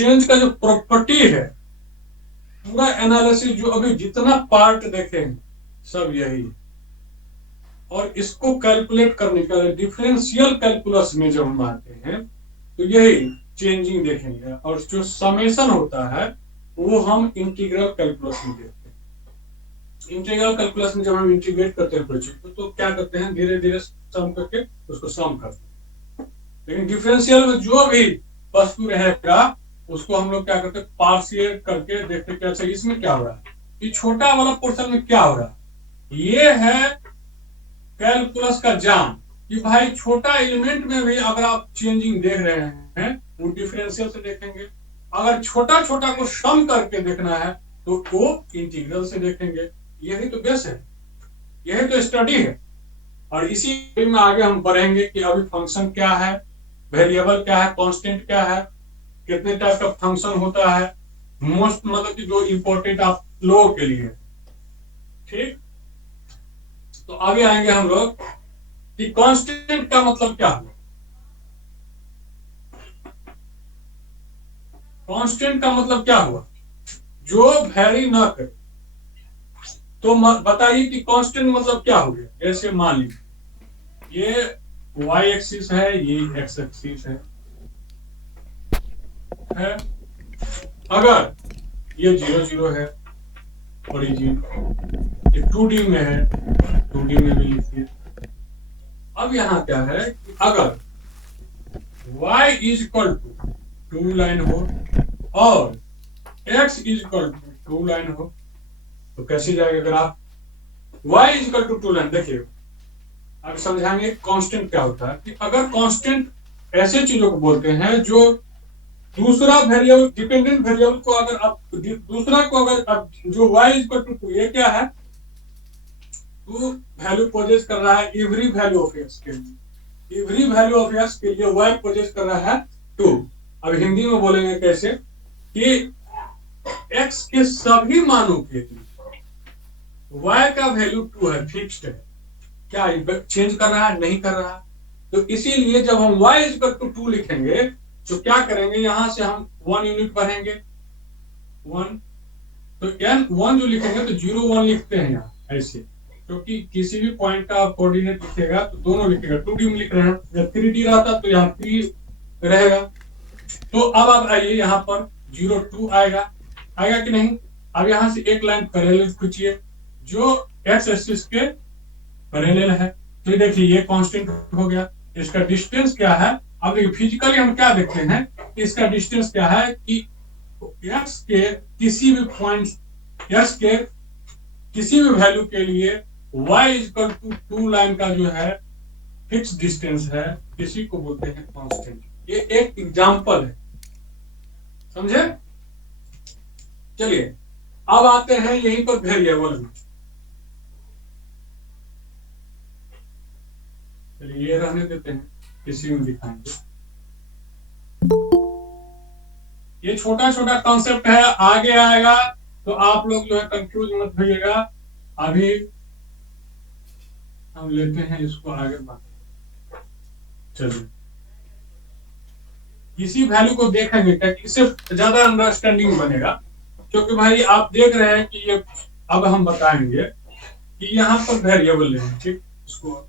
Change का जो property है, पूरा एनालिसिस जो अभी जितना पार्ट देखेंगे सब यही है। और इसको कैलकुलेट करने का डिफरेंशियल कैलकुलस में जब हम आते हैं तो यही चेंजिंग देखेंगे, और जो समेशन होता है वो हम इंटीग्रल कैलकुलस में देखते हैं। इंटीग्रल कैलकुलस में जब हम इंटीग्रेट करते हैं प्रोजेक्ट को तो क्या करते हैं, धीरे धीरे सम करके उसको सम करते हैं। लेकिन डिफरेंशियल में जो भी वस्तु रहेगा उसको हम लोग क्या करते हैं, पार्शिएट करके देखते हैं अच्छा इसमें क्या हो रहा है, ये छोटा वाला पोर्शन में क्या हो रहा है। ये है कैलकुलस का जान कि भाई छोटा एलिमेंट में भी अगर आप चेंजिंग देख रहे हैं वो डिफरेंशियल से देखेंगे, अगर छोटा छोटा को सम करके देखना है तो वो इंटीग्रल से देखेंगे। यही तो बेस है, यही तो स्टडी है। और इसी में आगे हम बढ़ेंगे कि अभी फंक्शन क्या है, वेरिएबल क्या है, कांस्टेंट क्या है, कितने टाइप का फंक्शन होता है, मोस्ट मतलब कि जो इंपॉर्टेंट आप लोगों के लिए। ठीक, तो आगे आएंगे हम लोग कि कांस्टेंट का मतलब क्या है। कांस्टेंट का मतलब क्या हुआ, जो वैरी ना करे। तो बताइए कि कांस्टेंट मतलब क्या हो गया। जैसे मान लीजिए ये वाई एक्सिस है, ये एक्स एक्सिस है। अगर ये 0 0 है ओरिजिन, ये 2D में है, 2D में भी लिखिए। अब यहाँ क्या है कि अगर y is equal to 2 line हो और x is equal to 2 line हो तो कैसे जाएगा graph. y is equal to 2 line, देखिए अब समझाएंगे कांस्टेंट क्या होता है। कि अगर कांस्टेंट ऐसे चीजों को बोलते हैं जो दूसरा वेरिएबल, डिपेंडेंट वेरिएबल को अगर आप दूसरा को अगर आप जो y इज इक्वल टू 2, ये क्या है, टू वैल्यू पोजेस कर रहा है एवरी वैल्यू ऑफ x के लिए, एवरी वैल्यू ऑफ x के लिए y पोजेस कर रहा है 2। अब हिंदी में बोलेंगे कैसे कि x के सभी मानों के लिए y का वैल्यू 2 है, फिक्स्ड है, क्या चेंज कर रहा है, नहीं कर रहा। तो इसीलिए जब हम y इज इक्वल टू 2 लिखेंगे तो क्या करेंगे, यहां से हम 1 यूनिट बढ़ेंगे 1, तो n 1 जो लिखेंगे तो 0 1 लिखते हैं यहाँ ऐसे, क्योंकि किसी भी पॉइंट का कोऑर्डिनेट लिखेगा तो दोनों लिखेगा। 2D में लिख रहे हैं, जब 3D रहता तो यहाँ 3 रहेगा। तो अब आप आइए यहाँ पर 0 2 आएगा, आएगा कि नहीं। अब यहाँ से एक लाइन पैरेलल खींचिए जो एक्स एक्सिस के पैरेलल है, तो देखिए ये कांस्टेंट हो गया। इसका डिस्टेंस क्या है, अब फिजिकली हम क्या देखते हैं, इसका डिस्टेंस क्या है कि एक्स के किसी भी पॉइंट, एक्स के किसी भी वैल्यू के लिए y is equal to 2 line का जो है फिक्स डिस्टेंस है, इसी को बोलते हैं कांस्टेंट। ये एक एग्जांपल है, समझे। चलिए अब आते हैं यहीं पर वेरिएबल में। चलिए ये रहने देते हैं, इसी में दिखाएंगे। ये छोटा छोटा कॉन्सेप्ट है, आगे आएगा तो आप लोग जो है कंफ्यूज मत होइएगा। अभी हम लेते हैं इसको आगे बात। चलिए इसी वैल्यू को देखेंगे क्या, इससे ज्यादा अंडरस्टैंडिंग बनेगा। क्योंकि भाई आप देख रहे हैं कि ये, अब हम बताएंगे कि यहाँ पर वेरिएबल लेंगे, ठीक। इसको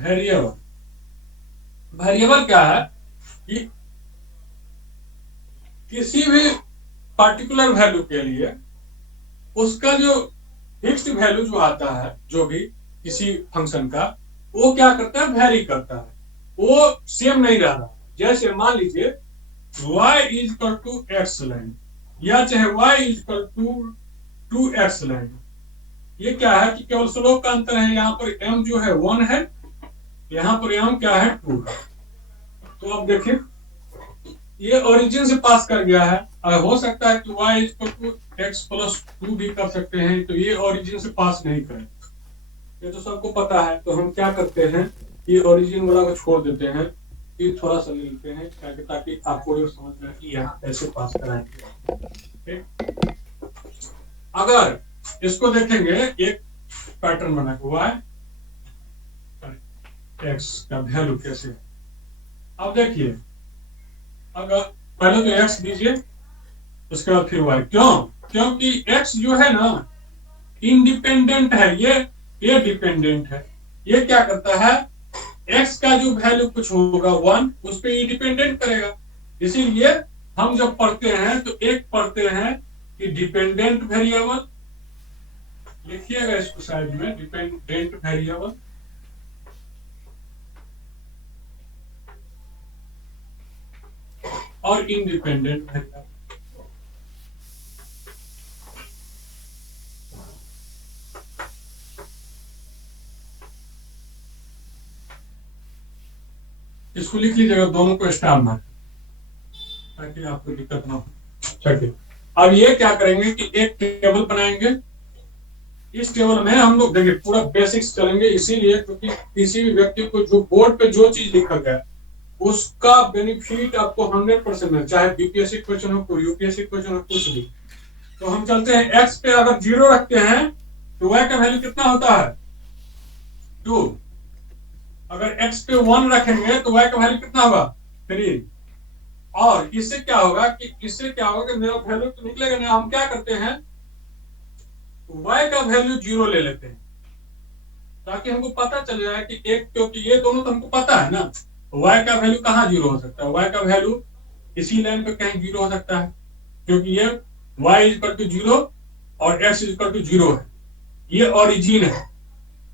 वेरिएबल, वेरिएबल क्या है कि किसी भी पर्टिकुलर वैल्यू के लिए उसका जो फिक्स्ड वैल्यू जो आता है, जो भी किसी फंक्शन का, वो क्या करता है, वेरी करता है, वो सेम नहीं रह रहा। जैसे मान लीजिए y is equal to X line, या चाहे y is equal to 2x line, ये क्या है कि केवल स्लोप का अंतर है। यहाँ पर m जो है 1 है, यहाँ पर m क्या है 2 है। तो अब देखिए ये ओरिजिन से पास कर गया है, अगर हो सकता है कि y is equal to X plus 2 भी कर सकते हैं, तो ये ओरिजिन से पास नहीं करें, ये तो सबको पता है। तो हम क्या करते हैं, ये ओरिजिन वाला को छोड़ देते हैं, ये थोड़ा सा ले लेते हैं ताकि आपको ये समझ में कि यहाँ कैसे पास कराएंगे। अगर इसको देखेंगे, एक पैटर्न बना हुआ है, एक्स का वैल्यू कैसे है। अब देखिए, अगर पहले तो एक्स दीजिए, उसके बाद फिर वाई। क्यों? क्योंकि एक्स जो है ना इंडिपेंडेंट है, ये डिपेंडेंट है। ये क्या करता है, एक्स का जो वैल्यू कुछ होगा 1, उस पर ये डिपेंडेंट करेगा। इसीलिए हम जब पढ़ते हैं तो एक पढ़ते हैं कि डिपेंडेंट वेरिएबल, लिखिएगा इसको साइड में, डिपेंडेंट वेरिएबल और इंडिपेंडेंट वेरिएबल। इसको लिख लीजिएगा, दोनों को स्टार मार्क, ताकि आपको दिक्कत ना हो। चलिए, अब ये क्या करेंगे कि एक टेबल बनाएंगे। इस टेबल में हम लोग देखिए पूरा बेसिक्स चलेंगे, इसीलिए क्योंकि किसी भी व्यक्ति को जो बोर्ड पे जो चीज लिखा गया उसका बेनिफिट आपको 100% है, चाहे बीपीएससी क्वेश्चन हो, कोई यूपीएससी क्वेश्चन हो, कुछ भी। तो हम चलते हैं, एक्स पे अगर 0 रखते हैं तो वाई का वैल्यू कितना होता है, 2। अगर एक्स पे 1 रखेंगे तो वाई का वैल्यू कितना होगा, 3। और इससे क्या होगा कि मेरा वैल्यू तो निकलेगा नहीं। हम क्या करते हैं, y का वैल्यू 0 ले लेते हैं, ताकि हमको पता चल जाए कि एक, क्योंकि ये दोनों तो हमको पता है ना, y का वैल्यू कहाँ 0 हो सकता है। y का वैल्यू इसी लाइन पे कहीं 0 हो सकता है, क्योंकि ये y इक्वल टू 0 और x इक्वल टू 0 है, ये ओरिजिन है।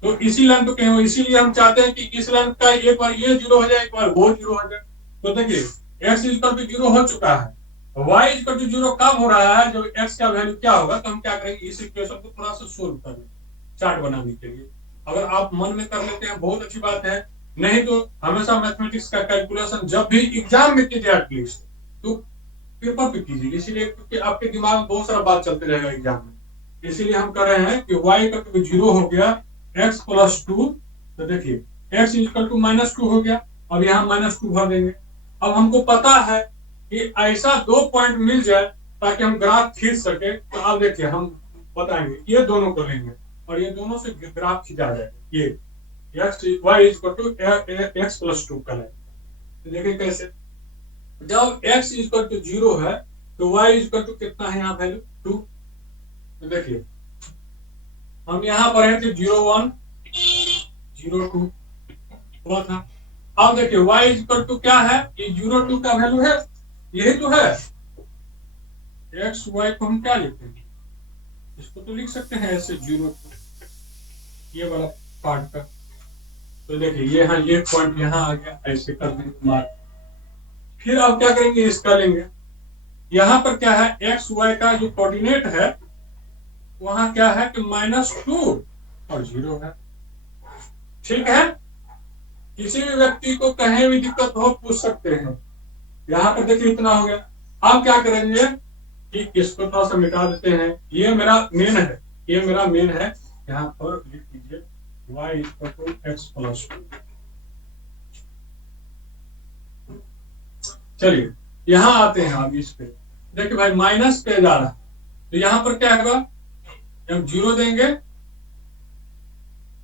तो इसी लाइन पे कहीं हो, इसीलिए हम चाहते हैं कि इस लाइन का एक बार ये 0 हो जाए, एक बार वो 0 हो जाए। तो देखिए, x इक्वल टू 0 हो चुका है, y इक्वल टू 0 कब हो रहा है, जब x का वैल्यू क्या होगा। तो हम क्या करेंगे, इस इक्वेशन को थोड़ा सा सोल्व कर लेंगे चार्ट बनाने के लिए। अगर आप मन में कर लेते हैं बहुत अच्छी बात है, नहीं तो हमेशा मैथमेटिक्स का कैलकुलेशन जब भी एग्जाम में कीजिए एटलीस्ट तो पेपर पे कीजिए, इसीलिए क्योंकि आपके दिमाग में बहुत सारा बात चलते रहेगा एग्जाम में। इसीलिए हम कर रहे हैं कि y का 0 हो गया, x प्लस 2। तो देखिए x इक्वल टू -2 हो गया, अब यहाँ -2 भर देंगे। अब हमको पता है कि ऐसा 2 पॉइंट मिल जाए ताकि हम ग्राफ खींच सके। तो अब देखिए हम बताएंगे, ये दोनों को लेंगे और ये दोनों से ग्राफ खींचा जाएगा, ये y equal to x plus 2 का लेंगे। तो देखिए कैसे, जब x इक्वल टू 0 है तो y इक्वल टू कितना है, यहाँ वैल्यू 2। तो देखिए हम यहाँ पर है 01 02 हुआ था। अब देखिए y इक्वल टू क्या है, ये 02 का वैल्यू है, यही तो है। x y को हम क्या लिखते हैं, इसको तो लिख सकते हैं ऐसे 02, ये वाला पार्ट का। तो देखिए ये हाँ, ये पॉइंट यहाँ आ गया, ऐसे कर देंगे मार्क। फिर अब क्या करेंगे, इसका लेंगे। यहाँ पर क्या है, एक्स वाई का जो कोऑर्डिनेट है वहां क्या है कि -2 और 0 है। ठीक है, किसी भी व्यक्ति को कहीं भी दिक्कत हो पूछ सकते हैं। यहाँ पर देखिए इतना हो गया। अब क्या करेंगे कि इसको थोड़ा सा मिटा देते हैं, ये मेरा मेन है, ये मेरा मेन है। यहाँ पर लिख दीजिए y equal to X plus 2। चलिए यहाँ आते हैं, अब इस पे देखिए भाई माइनस पे जा रहा है, तो यहाँ पर क्या होगा, जब 0 देंगे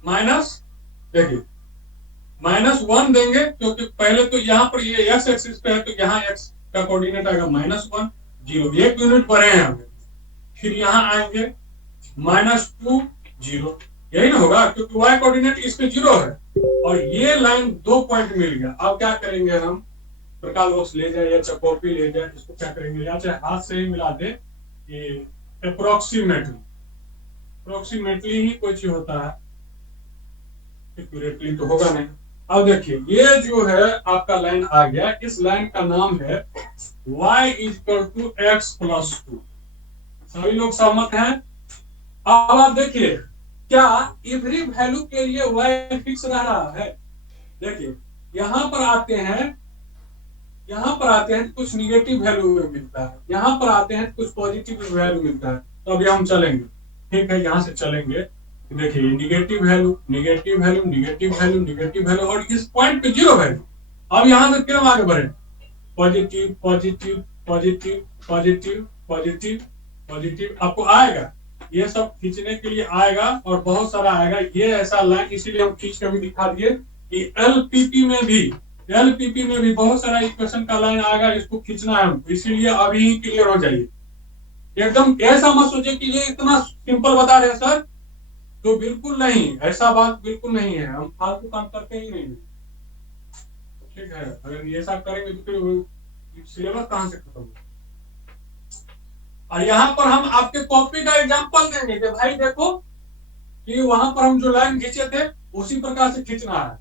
माइनस, देखिए -1 देंगे, क्योंकि पहले तो यहाँ पर ये x एक्सिस पे है, तो यहाँ x का कोऑर्डिनेट आएगा -1 0, 1 यूनिट बढ़े हैं हमें। फिर यहाँ आएंगे -2 0, यही ना होगा, क्योंकि y कोऑर्डिनेट इस पे 0 है और ये लाइन 2 पॉइंट मिल गया। अब क्या करेंगे हम, प्रकाश बॉक्स ले जाए या कॉपी ले जाए, इसको क्या करेंगे, या चाहे हाथ से ही मिला दे, ये अप्रोक्सीमेटली ही कोई चीज होता है, एक्यूरेटली तो होगा नहीं। अब देखिए ये जो है आपका लाइन आ गया, इस लाइन का नाम है y equal to X plus 2। सभी लोग सहमत हैं। अब आप देखिए क्या एवरी वैल्यू के लिए y फिक्स रह रहा है। देखिए यहाँ पर आते हैं कुछ निगेटिव वैल्यू मिलता है, यहाँ पर आते हैं कुछ पॉजिटिव वैल्यू मिलता है। तो अभी हम चलेंगे, ठीक है, यहाँ से चलेंगे। देखिए negative value, negative value, negative value, negative value और इस पॉइंट पे 0 वैल्यू। अब यहाँ से फिर हम आगे बढ़े, positive positive positive positive positive positive, आपको आएगा, ये सब खींचने के लिए आएगा और बहुत सारा आएगा। ये ऐसा लाइन इसीलिए हम खींच कर भी दिखा दिए, कि एलपीपी में भी बहुत सारा इक्वेशन का लाइन आएगा, इसको खींचना है हमको, इसीलिए अभी ही क्लियर हो जाइए। एकदम ऐसा मत सोचिए कि ये इतना सिंपल बता रहे हैं सर, तो बिल्कुल नहीं, ऐसा बात बिल्कुल नहीं है, हम फालतू काम करते ही नहीं। ठीक है, अगर ये सब करेंगे तो फिर सिलेबस कहां से खत्म होगा। और यहाँ पर हम आपके कॉपी का एग्जांपल देंगे कि भाई देखो कि वहां पर हम जो लाइन खींचे थे उसी प्रकार से खींचना है।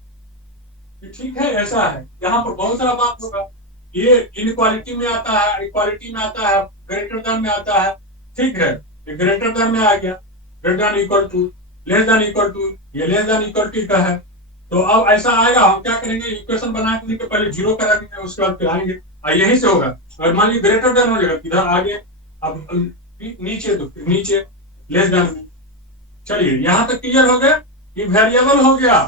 ठीक है, ऐसा है, यहाँ पर बहुत सारा बात होगा। ये इनक्वालिटी में आता है, इक्वालिटी में आता है, ग्रेटर देन में आता है। ठीक है, ये ग्रेटर देन में आ गया, greater than equal to, less than equal to, ये लेस देन इक्वल टू का है। तो अब ऐसा आएगा, हम क्या करेंगे, इक्वेशन बनाने के पहले जीरो करा देंगे, उसके बाद फिर आएंगे, यही से होगा। अगर मान लीजिए ग्रेटर देन हो जाएगा, इधर आगे, अब नीचे तो फिर नीचे लेस देन। चलिए यहां तक क्लियर हो गया, ये वेरिएबल हो गया।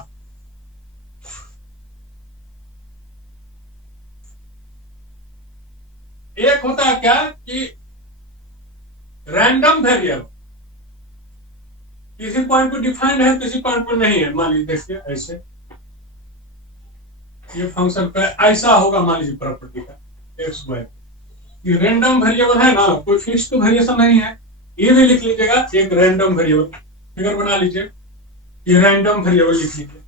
एक होता है क्या कि रैंडम वेरिएबल, किसी पॉइंट पे डिफाइंड है, किसी पॉइंट पे नहीं है। मान लीजिए देखिए ऐसे, ये फंक्शन पे ऐसा होगा, मान लीजिए प्रॉपर्टी का एक्स वाई, ये रैंडम वेरिएबल है ना, कोई फिक्स तो वेरिएशन नहीं है। ये भी लिख लीजिएगा, एक रैंडम वेरिएबल फिगर बना लीजिए, ये रैंडम वेरिएबल लिख लीजिए।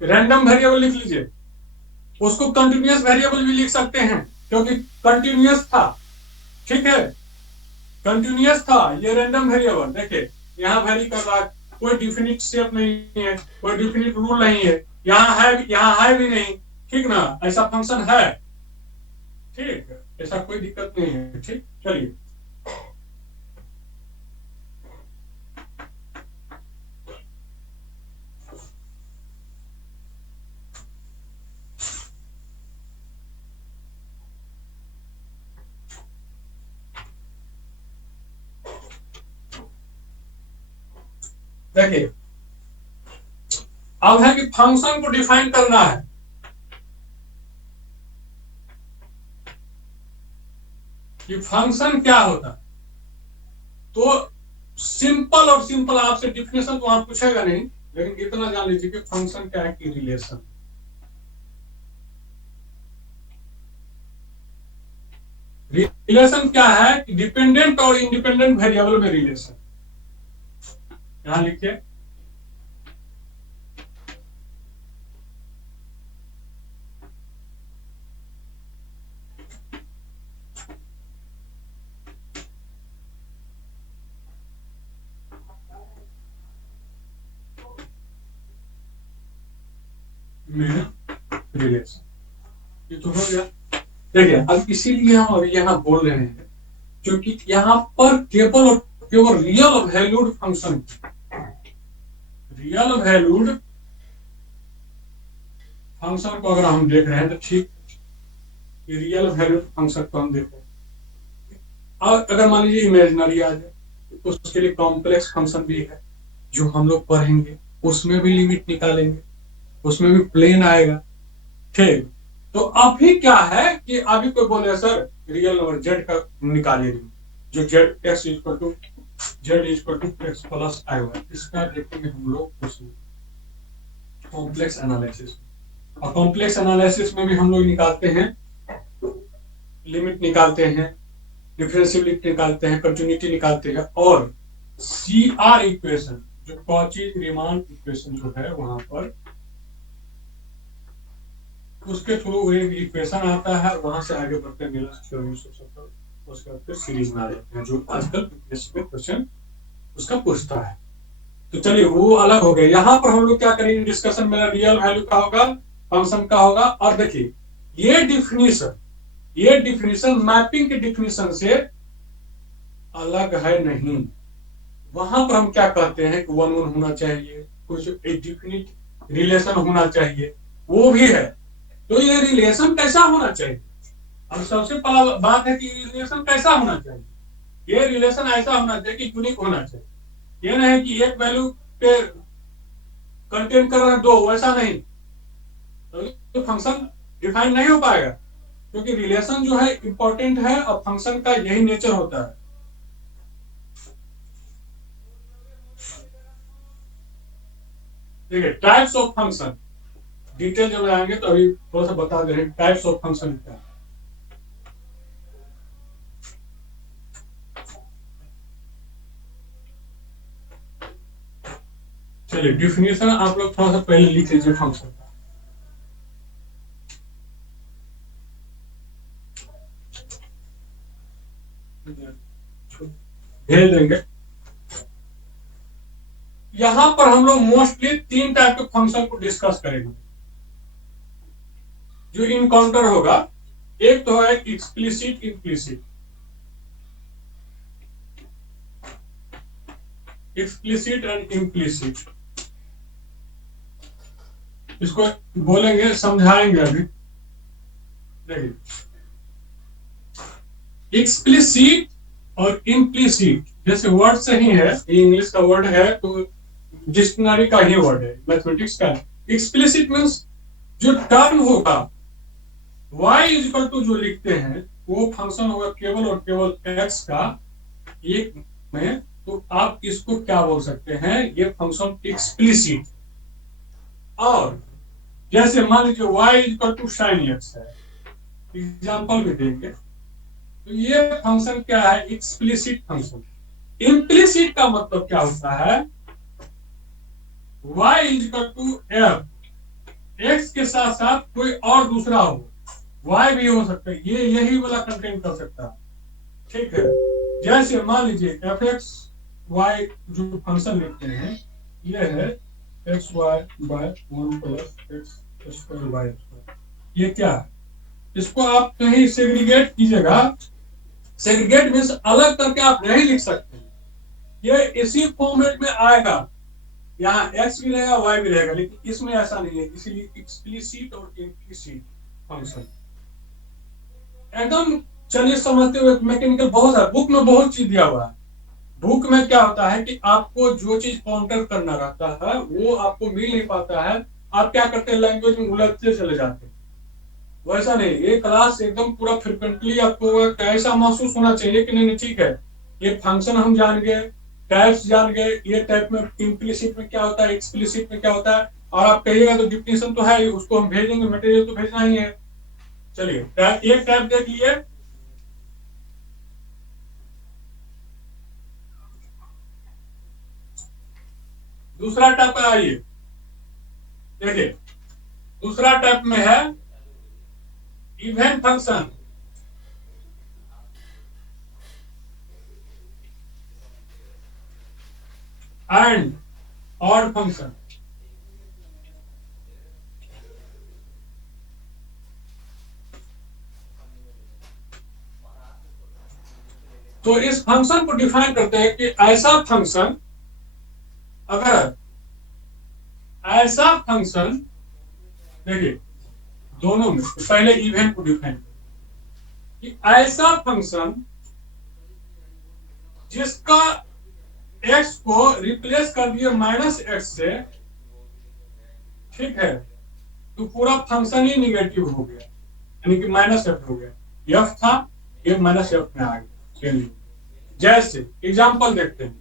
रैंडम वेरिएबल लिख लीजिए, उसको कंटिन्यूअस वेरिएबल भी लिख सकते हैं क्योंकि कंटिन्यूअस था। ठीक है, कंटिन्यूअस था ये रैंडम वेरिएबल। देखिए यहाँ वेरी कर रहा है, कोई डिफिनिट स्टेप नहीं है, कोई डिफिनिट रूल नहीं है, यहाँ है भी नहीं। ठीक ना, ऐसा फंक्शन है। ठीक, ऐसा कोई दिक्कत नहीं है। ठीक, चलिए देखिए, अब है कि फंक्शन को डिफाइन करना है। कि फंक्शन क्या होता है, तो सिंपल और सिंपल, आपसे डिफिनेशन तो वहां पूछेगा नहीं, लेकिन इतना जान लीजिए कि फंक्शन क्या है कि रिलेशन। रिलेशन क्या है कि डिपेंडेंट और इंडिपेंडेंट वेरिएबल में रिलेशन। यहां लिखिए, रिलेशन, ये तो हो गया। देखिए, अब इसीलिए हम अभी यहाँ बोल रहे हैं क्योंकि यहाँ पर केवल और केवल real valued function, real valued function को अगर हम देख रहे हैं तो ठीक, रियल वैल्यूड फंक्शन को हम देख रहे हैं। और अगर मान लीजिए इमेजिनरी आ जाए तो उसके लिए कॉम्प्लेक्स फंक्शन भी है जो हम लोग पढ़ेंगे, उसमें भी लिमिट निकालेंगे, उसमें भी प्लेन आएगा। ठीक, तो अभी क्या है कि अभी कोई बोले सर रियल नंबर जेड का निकालिए, जो Z X equal to X plus I Y, इसका देखेंगे हम लोग उसमें कॉम्प्लेक्स एनालिसिस। और कॉम्प्लेक्स एनालिसिस में भी हम लोग निकालते हैं, लिमिट निकालते हैं, डिफरेंशियबिलिटी निकालते हैं, कंटिन्यूटी निकालते हैं, और सीआर इक्वेशन जो कॉची रीमान इक्वेशन जो है वहां पर उसके थ्रू एक इक्वेशन आता है, वहां से आगे बढ़ते हैं उसके बाद फिर सीरीज में आ जाते हैं जो आजकल क्वेश्चन उसका पूछता है। तो चलिए वो अलग हो गया। यहाँ पर हम लोग क्या करेंगे, डिस्कशन में रियल वैल्यू का होगा, फंक्शन का होगा। और देखिए ये डिफिनीशन मैपिंग के डिफिनीशन से अलग है नहीं। वहां पर हम क्या कहते हैं कि वन वन होना चाहिए, कुछ एक डिफिनिट रिलेशन होना चाहिए, वो भी है। तो ये रिलेशन कैसा होना चाहिए, अब सबसे पहला बात है कि रिलेशन कैसा होना चाहिए। ये रिलेशन ऐसा होना चाहिए कि यूनिक होना चाहिए। ये नहीं कि एक वैल्यू पे कंटेन कर रहे हैं दो, वैसा नहीं, तो फंक्शन डिफाइन नहीं हो पाएगा। क्योंकि रिलेशन जो है इंपॉर्टेंट है और फंक्शन का यही नेचर होता है। देखिए टाइप्स ऑफ फंक्शन, डिटेल जब आएंगे तो अभी थोड़ा सा बता दे रहे हैं टाइप्स ऑफ फंक्शन क्या है। चलिए डिफिनेशन आप लोग थोड़ा सा पहले लिख लीजिए फंक्शन का। भेज देंगे। यहां पर हम लोग मोस्टली 3 टाइप के फंक्शन को डिस्कस करेंगे जो इनकाउंटर होगा। एक तो है explicit implicit. Explicit and implicit, इसको बोलेंगे, समझाएंगे अभी। देखिए एक्सप्लिसिट और इम्प्लिसिट जैसे वर्ड सही है, ये इंग्लिश का वर्ड है तो डिक्शनरी का ही वर्ड है, मैथमेटिक्स का। एक्सप्लिसिट मीन्स जो टर्म होगा y इज इक्वल टू जो लिखते हैं वो फंक्शन होगा केवल और केवल x का एक में, तो आप इसको क्या बोल सकते हैं, ये फंक्शन एक्सप्लिसिट। और जैसे मान लीजिए y is equal to sine x है, एग्जांपल भी देंगे, तो ये फंक्शन क्या है, एक्सप्लिसिट फंक्शन। इम्प्लिसिट का मतलब क्या होता है, y is equal to f, x के साथ साथ कोई और दूसरा हो, y भी हो सकता है, ये यही वाला कंटेंट कर सकता है। ठीक है, जैसे मान लीजिए एफ एक्स वाई जो फंक्शन लिखते हैं, ये है X Y by 1 plus x square Y square. ये क्या है, इसको आप कहीं सेग्रीगेट कीजिएगा। सेग्रीगेट मीन्स अलग करके आप नहीं लिख सकते, ये इसी फॉर्मेट में आएगा, यहाँ एक्स भी रहेगा वाई भी रहेगा, लेकिन इसमें ऐसा नहीं है, इसीलिए एक्सप्लिसिट और इम्प्लिसिट फंक्शन एकदम। चलिए समझते हुए, मैकेनिकल बहुत है, बुक में बहुत चीज दिया हुआ है। बुक में क्या होता है कि आपको जो चीज काउंटर करना रहता है वो आपको मिल नहीं पाता है, आप क्या करते हैं, लैंग्वेज में उलझते चले जाते हैं। वैसा नहीं, ये क्लास एकदम पूरा फ्रिक्वेंटली आपको ऐसा महसूस होना चाहिए कि नहीं ठीक है, ये फंक्शन हम जान गए, टाइप्स जान गए, ये टाइप में इम्प्लिसिट में क्या होता है, एक्सप्लिसिट में क्या होता है, और आप कहिएगा तो डिफिनेशन तो है, उसको हम भेजेंगे, मटेरियल तो भेजना ही है। चलिए एक टाइप देख लिए, दूसरा टाइप आइए देखिए। दूसरा टाइप में है event function. And odd function. तो इस फंक्शन को डिफाइन करते हैं कि ऐसा फंक्शन, अगर ऐसा फंक्शन, देखिए दोनों में पहले इवेंट को डिफाइन कि ऐसा फंक्शन जिसका x को रिप्लेस कर दिए माइनस एक्स से, ठीक है, तो पूरा फंक्शन ही निगेटिव हो गया, यानी कि माइनस एफ हो गया, एफ था ये माइनस एफ में आ गया। चलिए जैसे एग्जांपल देखते हैं,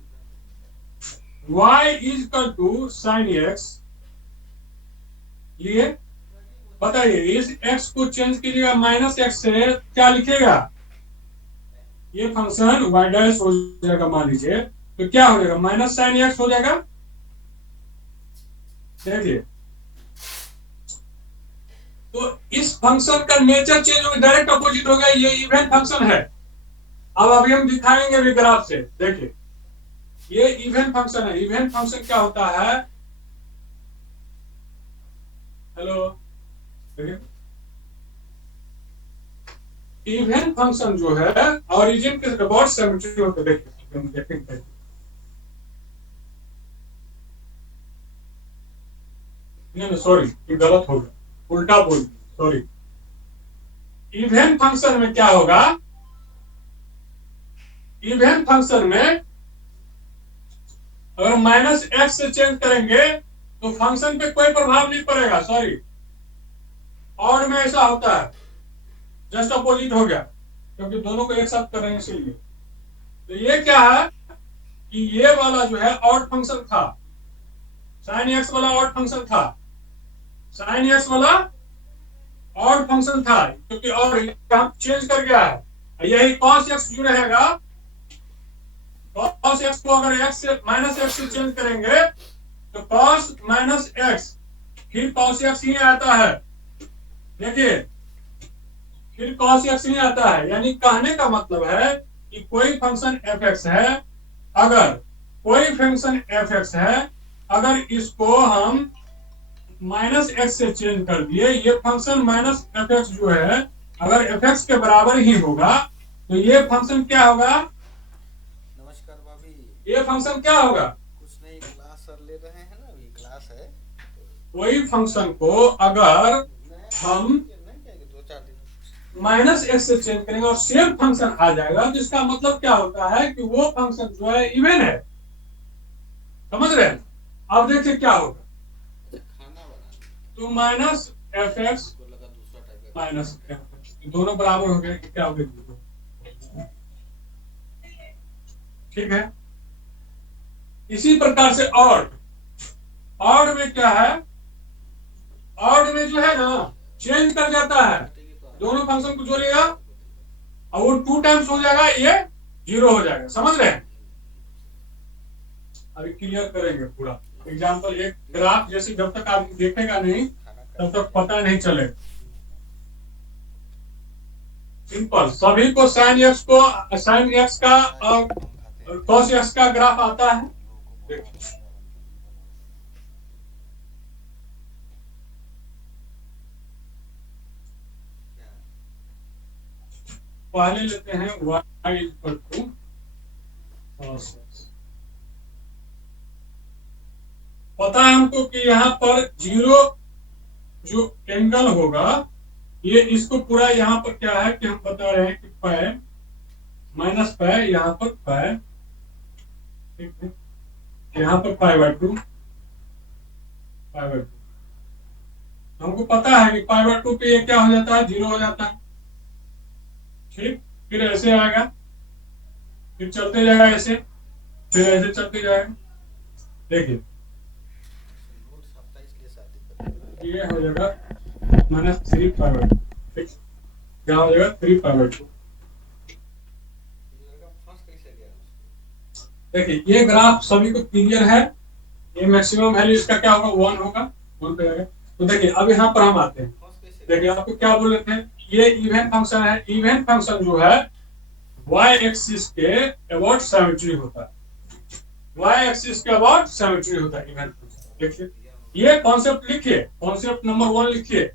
y is equal to sine X लिए, बताइए इस x को चेंज कीजिएगा माइनस एक्स से, क्या लिखेगा, ये फंक्शन y डैश हो जाएगा मान लीजिए, तो क्या हो जाएगा, माइनस साइन एक्स हो जाएगा। देखिए तो इस फंक्शन का नेचर चेंज हो गया, डायरेक्ट अपोजिट हो गया, ये इवेंट फंक्शन है। अब अभी हम दिखाएंगे भी ग्राफ से, देखिए ये इवेंट फंक्शन है। इवेंट फंक्शन क्या होता है, हेलो देखिए, इवेंट फंक्शन जो है ओरिजिन के अबाउट सिमेट्री होते, देखिए नहीं सॉरी ये गलत हो गया, उल्टा बोल, सॉरी। इवेंट फंक्शन में क्या होगा, इवेंट फंक्शन में अगर माइनस एक्स से चेंज करेंगे तो फंक्शन पे कोई प्रभाव नहीं पड़ेगा, सॉरी। और में ऐसा होता है, जस्ट अपोजिट हो गया, क्योंकि दोनों को एक साथ कर रहे हैं इसीलिए। तो ये क्या है कि ये वाला जो है ऑड फंक्शन था, साइन एक्स वाला ऑड फंक्शन था, साइन एक्स वाला ऑड फंक्शन था, क्योंकि और हम चेंज कर गया है। यही cos x जो रहेगा, cos x को अगर x से माइनस x से चेंज करेंगे तो cos माइनस x, फिर cos x ही आता है। देखिए फिर cos x ही आता है, यानी कहने का मतलब है कि कोई फंक्शन f(x) है, अगर कोई फंक्शन f(x) है, अगर इसको हम माइनस एक्स से चेंज कर दिए, ये फंक्शन माइनस एफ एक्स जो है अगर एफ एक्स के बराबर ही होगा तो ये फंक्शन क्या होगा? नमस्कार भाभी। ये फंक्शन क्या होगा? कुछ नहीं, क्लास सर ले रहे हैं ना, अभी क्लास है तो कोई फंक्शन को अगर हम नहीं जाएंगे 2-4 दिन। माइनस एक्स से चेंज करेंगे और सेम फंक्शन आ जाएगा, तो इसका मतलब क्या होता है कि वो फंक्शन जो है इवन है। समझ रहे हैं? अब देखिए क्या होगा, खाना बनाना तो माइनस एफ एक्स को लगा दूसरा टाइप का माइनस एफ एक्स दोनों बराबर हो गए, क्या हो गया? ठीक है। इसी प्रकार से ऑड में क्या है, ऑड में जो है ना चेंज कर जाता है, दोनों फंक्शन को जोड़ेगा और वो 2 टाइम्स हो जाएगा, ये 0 हो जाएगा। समझ रहे हैं? अभी क्लियर करेंगे पूरा एग्जांपल, एक ग्राफ जैसे जब तक आप देखेगा नहीं तब तक पता नहीं चलेगा। सिंपल, सभी को साइन एक्स का और कॉस एक्स का ग्राफ आता है। देखिए पहले लेते हैं y equal to cos x। पता है हमको कि यहाँ पर 0 जो एंगल होगा, ये इसको पूरा यहाँ पर क्या है कि हम बता रहे हैं कि पाई माइनस पाई, यहाँ पर पाई, ठीक है, यहाँ पर पाई/2, पाई/2। हमको पता है कि पाई/2 पे ये क्या हो जाता है, 0 हो जाता है। ठीक, फिर ऐसे आएगा, फिर चलते जाएगा ऐसे, फिर ऐसे चलते जाएगा। देखिए ये हो जाएगा -3 पाई/2, ठीक, क्या हो जाएगा 3 पाई/2। देखिए ये ग्राफ सभी को क्लियर है, ये मैक्सिमम वैल्यू इसका क्या होगा, 1 होगा, 1 पे आएगा। तो देखिए अब यहाँ पर हम आते हैं, देखिए आपको क्या बोले थे, ये इवन फंक्शन है। इवन फंक्शन जो है y एक्सिस के अबाउट सिमेट्री होता है, y एक्सिस के अबाउट सिमेट्री होता है इवन फंक्शन। देखिए ये कॉन्सेप्ट लिखिए, कॉन्सेप्ट नंबर 1 लिखिए।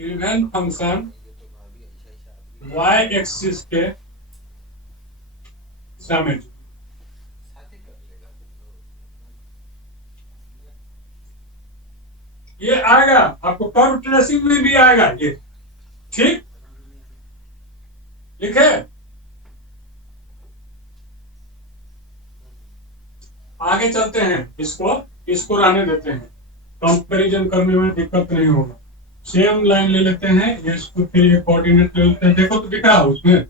इवन फंक्शन y एक्सिस के सिमेट्री, ये आएगा आपको कर्व ट्रेसिंग में भी आएगा ये, ठीक, लिखे। आगे चलते हैं, इसको रहने देते हैं, कंपैरिजन करने में दिक्कत नहीं होगा। सेम लाइन ले लेते हैं, ये इसको फिर ये कोऑर्डिनेट ले लेते हैं। देखो तो दिख रहा है उसमें,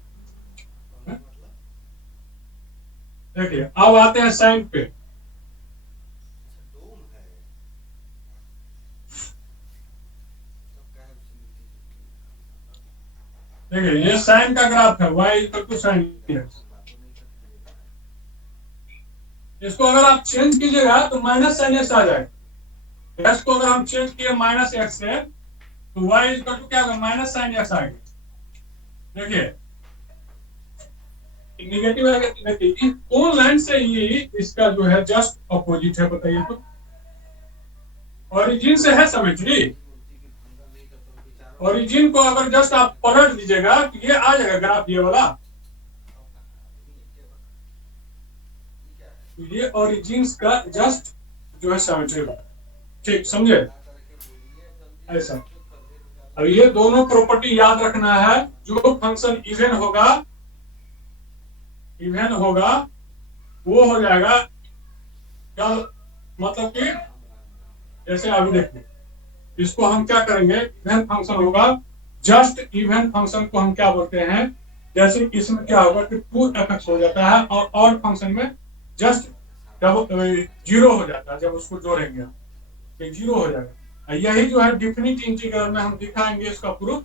देखिए अब आते हैं साइन पे। देखिए ये साइन का ग्राफ है, y equal to sine X. इसको अगर आप चेंज कीजिएगा तो माइनस साइन एक्स आ जाएगा। एक्स को अगर हम चेंज किए माइनस एक्स से तो y इक्वल टू क्या होगा, माइनस साइन एक्स आएगा। देखिए निगेटिव आएगा, देखिए कौन लाइन से ये इसका जो है जस्ट अपोजिट है, बताइए तो। ओरिजिन से है सिमेट्री, ओरिजिन को अगर जस्ट आप पलट दीजिएगा तो ये आ जाएगा ग्राफ ये वाला, तो ये ओरिजिन का जस्ट जो है सिमेट्री, ठीक, समझे ऐसा। अब ये दोनों प्रॉपर्टी याद रखना है, जो फंक्शन इवन होगा वो हो जाएगा क्या, मतलब कि जैसे अभी देखिए इसको हम क्या करेंगे, इवन फंक्शन होगा, जस्ट इवन फंक्शन को हम क्या बोलते हैं, जैसे इसमें क्या होगा कि 2f(x) हो जाता है और ऑड फंक्शन में जस्ट जीरो हो जाता है, जब उसको जोड़ेंगे ये जीरो हो जाएगा। यही जो है डिफिनिट इंटीग्रल में हम दिखाएंगे इसका प्रूफ।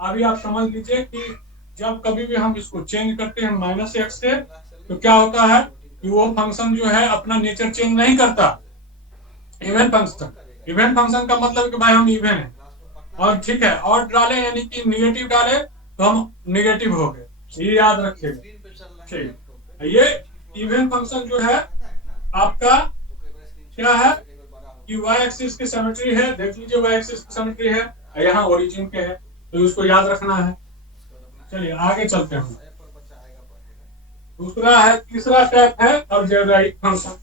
अभी आप समझ लीजिए कि जब कभी भी हम इसको चेंज करते हैं -x से, तो क्या होता है कि वो फंक्शन जो है अपना नेचर चेंज नहीं करता। इवन फंक्शन, इवन फंक्शन का मतलब कि भाई हम इवन है, और ठीक है, और डाले यानी कि निगेटिव डाले तो हम निगेटिव हो गए, ये याद रखिएगा। ठीक, ये इवन फंक्शन जो है आपका क्या है कि y एक्सिस की सिमेट्री है, देख लीजिए y एक्सिस की सिमेट्री है, यहाँ ओरिजिन के है, तो इसको याद रखना है। चलिए आगे चलते हैं। दूसरा है, तीसरा टाइप है अलजेब्राइक फंक्शन।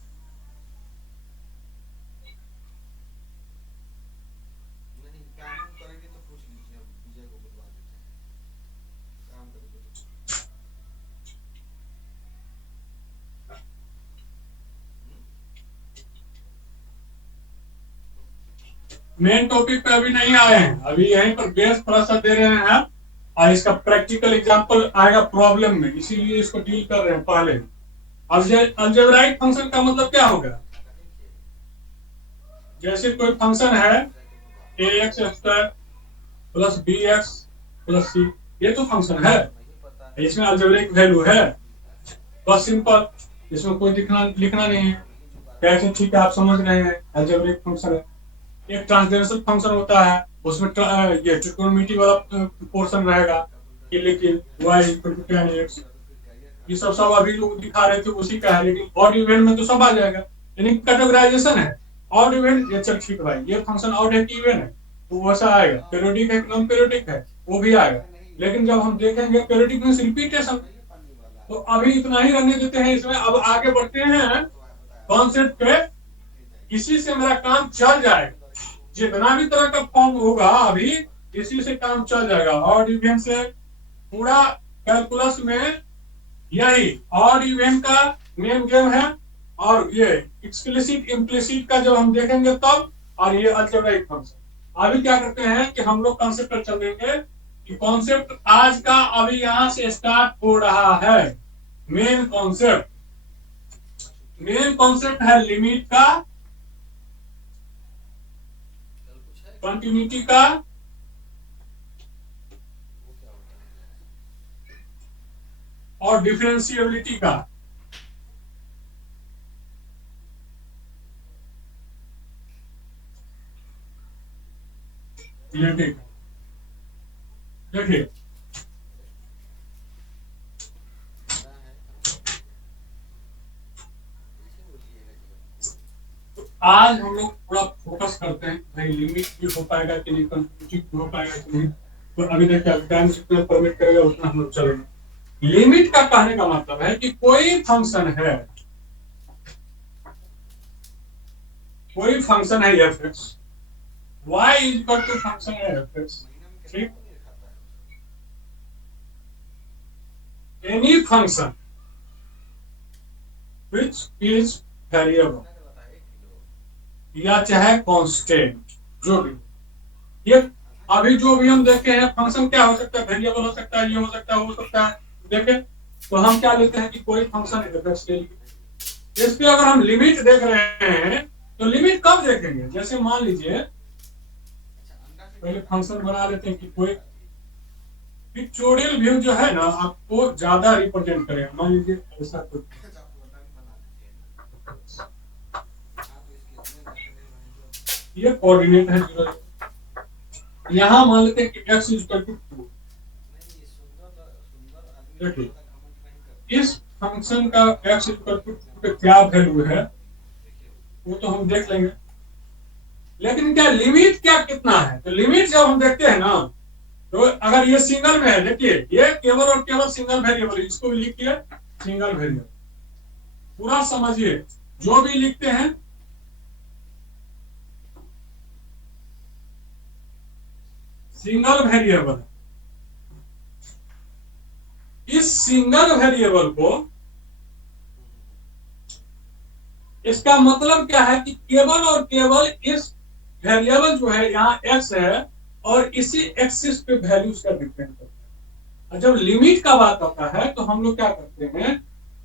मेन टॉपिक पे अभी नहीं आए हैं, अभी यहीं पर बेस थोड़ा सा दे रहे हैं, और इसका प्रैक्टिकल एग्जांपल आएगा प्रॉब्लम में, इसीलिए इसको डील कर रहे हैं पहले। अलजेब्राइक फंक्शन का मतलब क्या होगा, जैसे कोई फंक्शन है ax² plus bx plus c, ये तो फंक्शन है, इसमें अलजेब्रिक वैल्यू है, बस सिंपल, इसमें कोई लिखना नहीं है। कैसे, ठीक है, आप समझ रहे हैं अलजेब्रिक फंक्शन है। एक ट्रांसडेंसल फंक्शन होता है, उसमें ये ट्रिग्नोमेट्री वाला पोर्शन रहेगा, कि लेकिन y = tan x, ये सब अभी लोग दिखा रहे थे उसी का है, लेकिन ऑड इवेंट में तो सब आ जाएगा, यानी कैटेगराइजेशन है। ऑड इवेंट, ये चल ठीक है भाई, ये फंक्शन ऑड है कि इवन है, तो वैसा आएगा। पीरियोडिक है कि नॉन पीरियोडिक है, वो भी आएगा। लेकिन जब हम देखेंगे पीरियोडिक मींस रिपीटेशन, तो अभी इतना ही रहने देते हैं इसमें, अब आगे बढ़ते हैं कॉन्सेप्ट पे, इसी से मेरा काम चल जाएगा, जितना भी तरह का फॉर्म होगा अभी इसी से काम चल जाएगा। ऑड इवेंट से पूरा कैलकुलस में यही ऑड इवेंट का मेन गेम है, और ये एक्सप्लिसिट इम्प्लिसिट का जब हम देखेंगे तब, और ये अलजेब्राइक फंक्शन। अभी क्या करते हैं कि हम लोग कॉन्सेप्ट पर चलेंगे, कि कॉन्सेप्ट आज का अभी यहां से स्टार्ट हो रहा है। मेन कॉन्सेप्ट, मेन कॉन्सेप्ट है लिमिट का, कंटिन्यूटी का, और डिफरेंशिएबिलिटी का। ये देखिए, आज हम लोग थोड़ा फोकस करते हैं भाई लिमिट भी हो पाएगा कि नहीं, कंटिन्यूटी भी हो पाएगा कि नहीं, तो अभी देखिए टाइम जितना परमिट करेगा उतना हम लोग चलेंगे। लिमिट का कहने का मतलब है कि कोई फंक्शन है, कोई फंक्शन है f(x), y = फंक्शन है f(x), ठीक, any function which is variable या चाहे कांस्टेंट, जो भी, ये अभी जो भी हम देखे हैं फंक्शन क्या हो सकता है, वेरिएबल हो सकता है, ये हो सकता है, वो हो सकता है, देखे तो हम क्या लेते हैं कि कोई फंक्शन f(x) के लिए। इस पे अगर हम लिमिट देख रहे हैं तो लिमिट कब देखेंगे, जैसे मान लीजिए पहले फंक्शन बना लेते हैं कि कोई पिक्टोरियल व्यू जो है ना आपको ज्यादा रिप्रेजेंट करेगा। मान लीजिए ऐसा कुछ, ये कोऑर्डिनेट है 0, यहाँ मान लेते हैं कि x = 2। देखिए इस फंक्शन का x = 2 क्या वैल्यू है वो तो हम देख लेंगे, लेकिन क्या लिमिट क्या कितना है, तो लिमिट जब हम देखते हैं ना, तो अगर ये सिंगल में है, देखिए ये केवल और केवल सिंगल वेरिएबल, इसको भी लिखिए सिंगल वेरिएबल, पूरा समझिए, जो भी लिखते हैं सिंगल वेरिएबल, इस सिंगल वेरिएबल को इसका मतलब क्या है कि केवल और केवल इस वेरिएबल जो है यहाँ x है और इसी एक्सिस पे वैल्यूज का डिपेंड करता है। और जब लिमिट का बात आता है तो हम लोग क्या करते हैं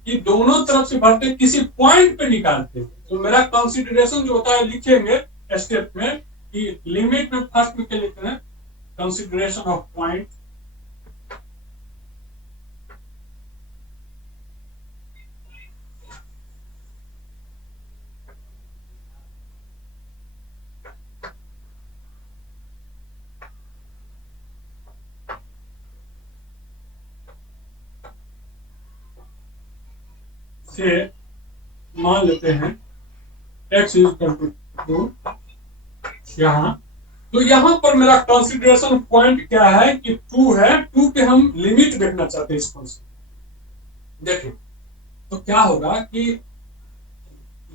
कि दोनों तरफ से बढ़ते किसी पॉइंट पे निकालते हैं। तो मेरा कंसीडरेशन जो होता है लिखेंगे स्टेप में कि लिमिट में फर्स्ट में क्या लिखते हैं, कंसीडरेशन ऑफ पॉइंट से मान लेते हैं x इज इक्वल टू यहाँ। तो यहाँ पर मेरा कंसीडरेशन पॉइंट क्या है कि 2 है, 2 पे हम लिमिट देखना चाहते हैं इस फंक्शन। देखिए तो क्या होगा कि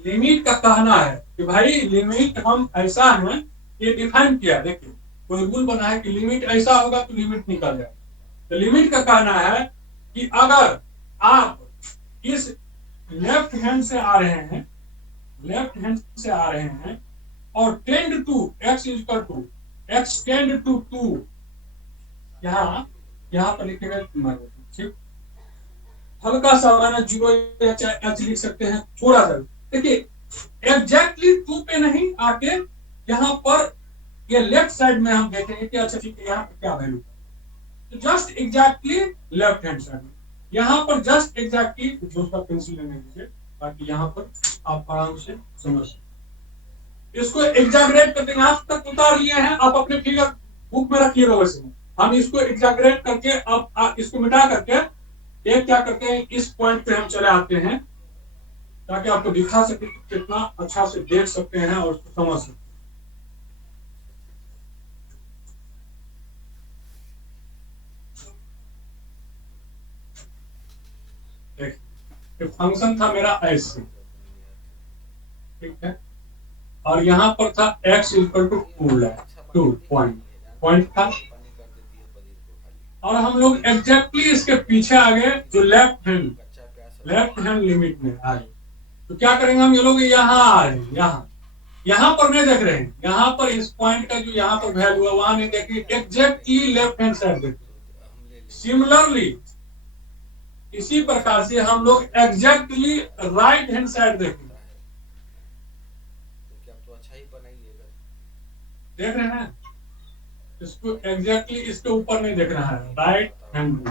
लिमिट का कहना है कि भाई लिमिट हम ऐसा है ये डिफाइन किया। देखिए कोई रूल बना है कि लिमिट ऐसा होगा तो लिमिट निकल जाए। तो लिमिट का कहना है कि अगर आप इस लेफ्ट हैंड से आ रहे हैं, लेफ्ट हैंड से आ रहे हैं और tend to x is equal to x tend to 2, यहाँ पर लिखेगा ठीक, हल्का सा मैंने 0 या h लिख सकते हैं थोड़ा सा। देखिए एग्जैक्टली 2 पे नहीं आके यहाँ पर ये लेफ्ट साइड में हम देखेंगे कि अच्छा ठीक है यहाँ पर क्या वैल्यू, तो just exactly left hand side में यहाँ पर जस्ट एग्जैक्टली दूसरा पेंसिल लेने दीजिए ताकि यहाँ पर आप आराम से समझ सकें। इसको एग्जैगरेट करके यहाँ तक उतार लिए हैं, आप अपने फिगर बुक में रखिएगा। वैसे हम इसको एग्जैगरेट करके अब इसको मिटा करके एक क्या करते हैं इस पॉइंट पे हम चले आते हैं ताकि आपको दिखा सके कितना अच्छा से देख सकते हैं और उसको समझ सकते हैं। फंक्शन था मेरा ऐसे, ठीक है, और यहाँ पर था x इक्वल टू 2 पॉइंट था, और हम लोग एग्जैक्टली इसके पीछे आ गए जो लेफ्ट हैंड लिमिट में आ गए। तो क्या करेंगे हम, ये लोग यहाँ आ रहे हैं, यहाँ पर नहीं देख रहे हैं, यहाँ पर इस पॉइंट का जो यहाँ पर वैल्यू है वहां नहीं देखिए, एग्जैक्टली लेफ्ट हैंड साइड देखिए। सिमिलरली इसी प्रकार से हम लोग एग्जैक्टली राइट हैंड साइड देखेंगे। देख रहे हैं, इसको एग्जैक्टली इसके ऊपर नहीं देख रहा है, राइट हैंड।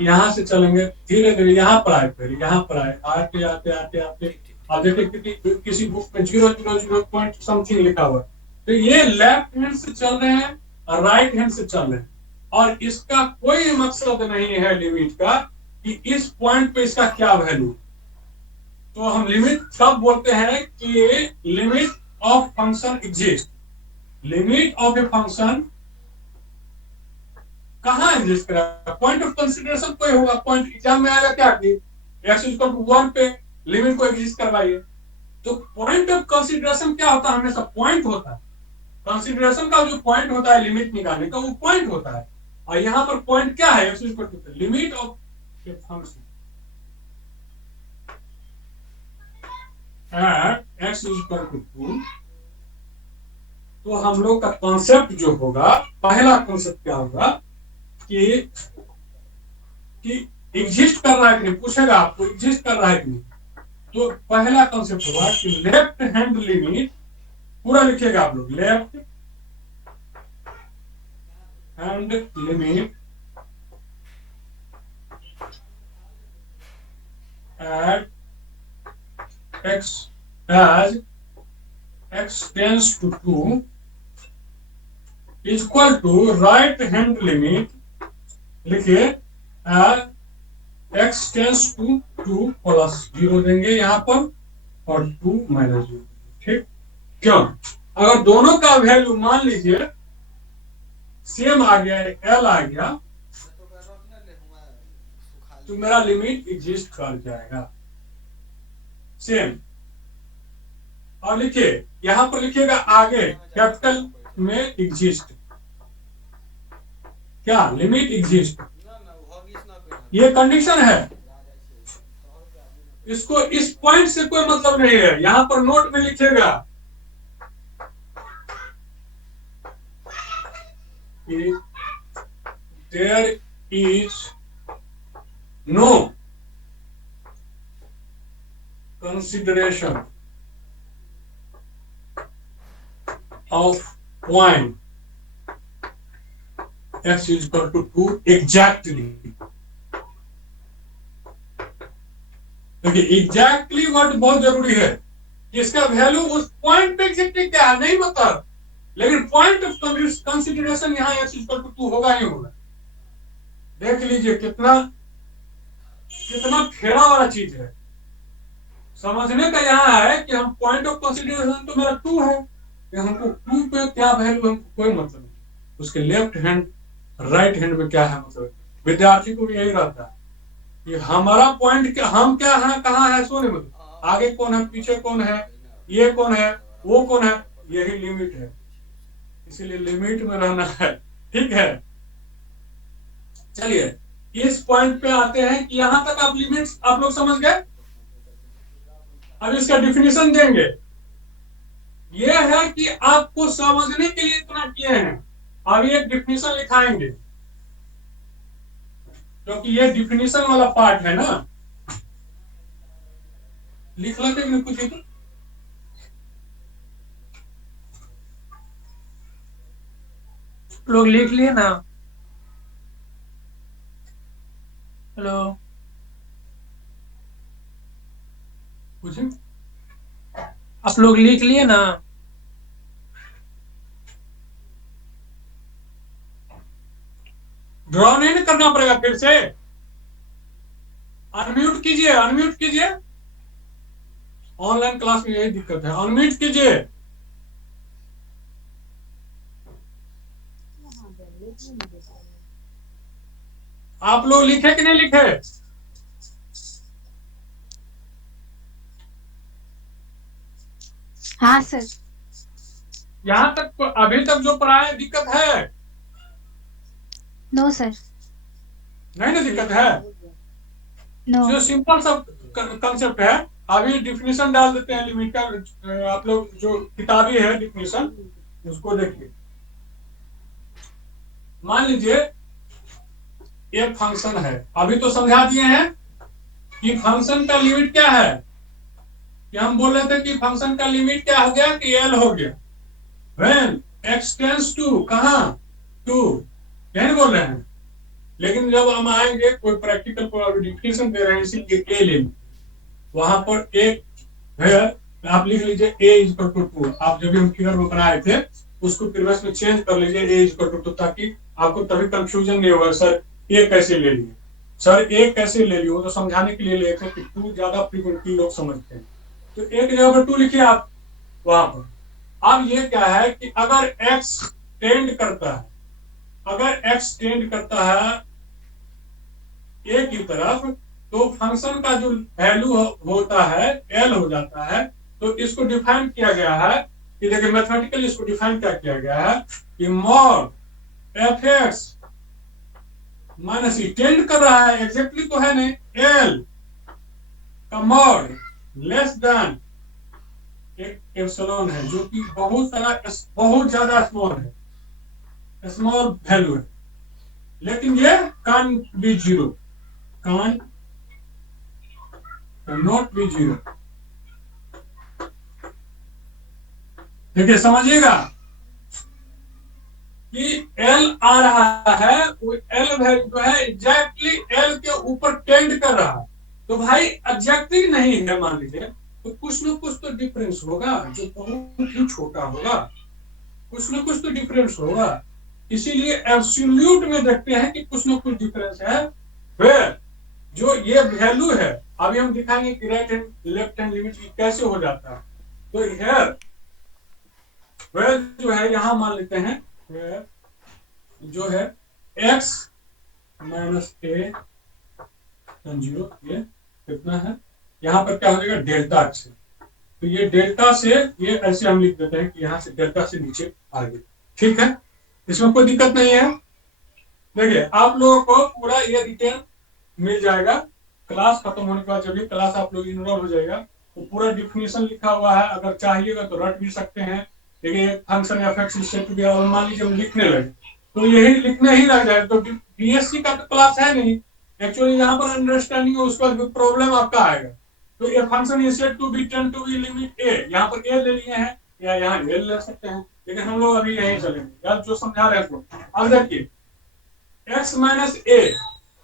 यहाँ से चलेंगे धीरे धीरे, यहाँ पर आए, फिर यहाँ पर आए, आते आते आते आते आप देखिए किसी बुक में 0.00 पॉइंट समथिंग लिखा हुआ है। तो ये लेफ्ट हैंड से चल रहे हैं और राइट हैंड से चल रहे हैं, और इसका कोई मकसद नहीं है लिमिट का कि इस पॉइंट पे इसका क्या वैल्यू। तो हम लिमिट तब बोलते हैं कि limit of function exist. Limit of a function कहाँ एग्जिस्ट करेगा, पॉइंट ऑफ कंसीडरेशन कोई होगा। पॉइंट एग्जाम में आएगा क्या कि x इक्वल टू 1 पे लिमिट को एग्जिस्ट करवाइए। तो पॉइंट ऑफ कंसीडरेशन क्या होता है, हमेशा पॉइंट होता है। कंसीडरेशन का जो पॉइंट होता है लिमिट निकालने का, वो पॉइंट होता है। और यहाँ पर पॉइंट क्या है, x equal to limit of a function at x equal to 2। तो हम लोग का कॉन्सेप्ट जो होगा, पहला कॉन्सेप्ट क्या होगा कि एग्जिस्ट कर रहा है कि नहीं, पूछेगा आपको एग्जिस्ट कर रहा है कि नहीं। तो पहला कॉन्सेप्ट होगा कि लेफ्ट हैंड लिमिट, पूरा लिखिएगा आप लोग, left hand limit at x as x tends to 2 equal to right hand limit, लिखिए x टेंस टू 2 प्लस 0 देंगे यहाँ पर और 2 माइनस 0। ठीक, क्यों, अगर दोनों का वैल्यू मान लीजिए सेम आ गया, l आ गया, तो मेरा लिमिट एग्जिस्ट कर जाएगा सेम। और लिखिए यहां पर लिखिएगा आगे कैपिटल में एग्जिस्ट, क्या लिमिट एग्जिस्ट, ये कंडीशन है। इसको इस पॉइंट से कोई मतलब नहीं है, यहां पर नोट में लिखेगा कि there is no consideration of point x is equal to 2 exactly। देखिए एग्जैक्टली वर्ड बहुत जरूरी है कि इसका वैल्यू उस पॉइंट पे एग्जैक्टली क्या है नहीं मतलब, लेकिन पॉइंट ऑफ कंसिडरेशन यहाँ x is equal to 2 होगा ही होगा। देख लीजिए कितना कितना फेरा वाला चीज है। समझने का यहाँ है कि हम पॉइंट ऑफ कंसिडरेशन तो मेरा 2 है, हमको 2 पे क्या वैल्यू हमको कोई मतलब नहीं, उसके लेफ्ट हैंड राइट हैंड में क्या है मतलब। विद्यार्थी को भी यही रहता है कि हमारा पॉइंट क्या, हम क्या है कहाँ है सोने में, आगे कौन है पीछे कौन है, ये कौन है वो कौन है, यही लिमिट है। इसीलिए लिमिट में रहना है। ठीक है, चलिए इस पॉइंट पे आते हैं कि यहां तक आप लिमिट्स आप लोग समझ गए। अब इसका डिफिनेशन देंगे। ये है कि आपको समझने के लिए इतना किए हैं, अभी एक डिफिनेशन लिखाएंगे क्योंकि ये डिफिनेशन वाला पार्ट है ना। लिख लेते हैं कुछ तो लोग लिख लिए ना। हेलो, कुछ आप लोग लिख लिए ना। ड्रॉ नहीं करना पड़ेगा, फिर से अनम्यूट कीजिए, अनम्यूट कीजिए। ऑनलाइन क्लास में यही दिक्कत है, अनम्यूट कीजिए। आप लोग लिखे कि नहीं लिखे? हाँ सर। यहाँ तक अभी तक जो पढ़ाए दिक्कत है? No sir. नहीं ना दिक्कत है। नो। जो सिंपल सा कंसेप्ट है, अभी डिफिनेशन डाल देते हैं लिमिट का। आप लोग जो किताबी है डिफिनेशन उसको देखिए। मान लीजिए एक फंक्शन है, अभी तो समझा दिए हैं कि फंक्शन का लिमिट क्या है, कि हम बोल रहे थे कि फंक्शन का लिमिट क्या हो गया कि एल हो गया व्हेन एक्स टेंड्स टू कहां टू, यही बोल रहे हैं। लेकिन जब हम आएंगे कोई प्रैक्टिकल पर डिफिनेशन दे रहे हैं इसीलिए ए ले, वहां पर एक है, आप लिख लीजिए ए इज इक्वल टू 2। आप जब भी हम फिगर में बनाए थे उसको प्रीवियस में चेंज कर लीजिए ए इज इक्वल टू 2, ताकि आपको तभी कंफ्यूजन नहीं होगा सर ए कैसे ले लिए, सर ए कैसे ले लिए, वो तो समझाने के लिए लेते हैं कि 2 ज्यादा फ्रीक्वेंटली लोग समझते हैं। तो एक जगह पर 2 लिखिए आप वहां पर। अब ये क्या है कि अगर x टेंड करता है, अगर x टेंड करता है a की तरफ, तो फंक्शन का जो वैल्यू होता है l हो जाता है। तो इसको डिफाइन किया गया है कि देखिए मैथमेटिकली इसको डिफाइन क्या किया गया है कि मॉड fx माइनस ई टेंड कर रहा है, एग्जैक्टली तो है नहीं, l का मॉड लेस देन एक एप्सिलॉन है जो कि बहुत ज्यादा स्मॉल है, स्मॉल वैल्यू है, लेकिन ये can be zero, can not be zero. देखिए समझिएगा कि एल आ रहा है, वो एल वैल्यू जो है एग्जैक्टली एल के ऊपर टेंड कर रहा है। तो भाई एग्जैक्टली नहीं है मान लीजिए, तो कुछ न कुछ तो डिफरेंस होगा जो बहुत ही छोटा होगा, कुछ न कुछ तो डिफरेंस होगा। इसीलिए एब्सोल्यूट में देखते हैं कि कुछ न कुछ डिफरेंस है। फिर जो ये वैल्यू है, अभी हम दिखाएंगे कि right hand left hand limit कैसे हो जाता है। तो हियर वह जो है यहां मान लेते हैं जो है x माइनस ए 0, ये कितना है, यहाँ पर क्या हो जाएगा डेल्टा x। तो ये डेल्टा से ये ऐसे हम लिख देते हैं कि यहाँ से डेल्टा से नीचे आ गए। ठीक है, इसमें कोई दिक्कत नहीं है। देखिए आप लोगों को पूरा ये डिटेल मिल जाएगा क्लास खत्म होने के बाद जब ये क्लास आप लोग इनरोल हो जाएगा तो पूरा डिफिनेशन लिखा हुआ है, अगर चाहिएगा तो रट भी सकते हैं। देखिए फंक्शन एफ(x) इज सेड टू बी, और मान लीजिए हम लिखने लगे तो यही लिखने ही लग जाए, तो बीएससी का तो क्लास है नहीं एक्चुअली, यहाँ पर अंडरस्टैंडिंग उसका प्रॉब्लम आपका आएगा। तो ये function is said to be tend to be limit A, यहाँ पर ए ले लिए हैं या यहाँ ए ले सकते हैं, लेकिन हम लोग अभी यही चलेंगे यार जो समझा रहे हैं। अब देखिए x माइनस ए,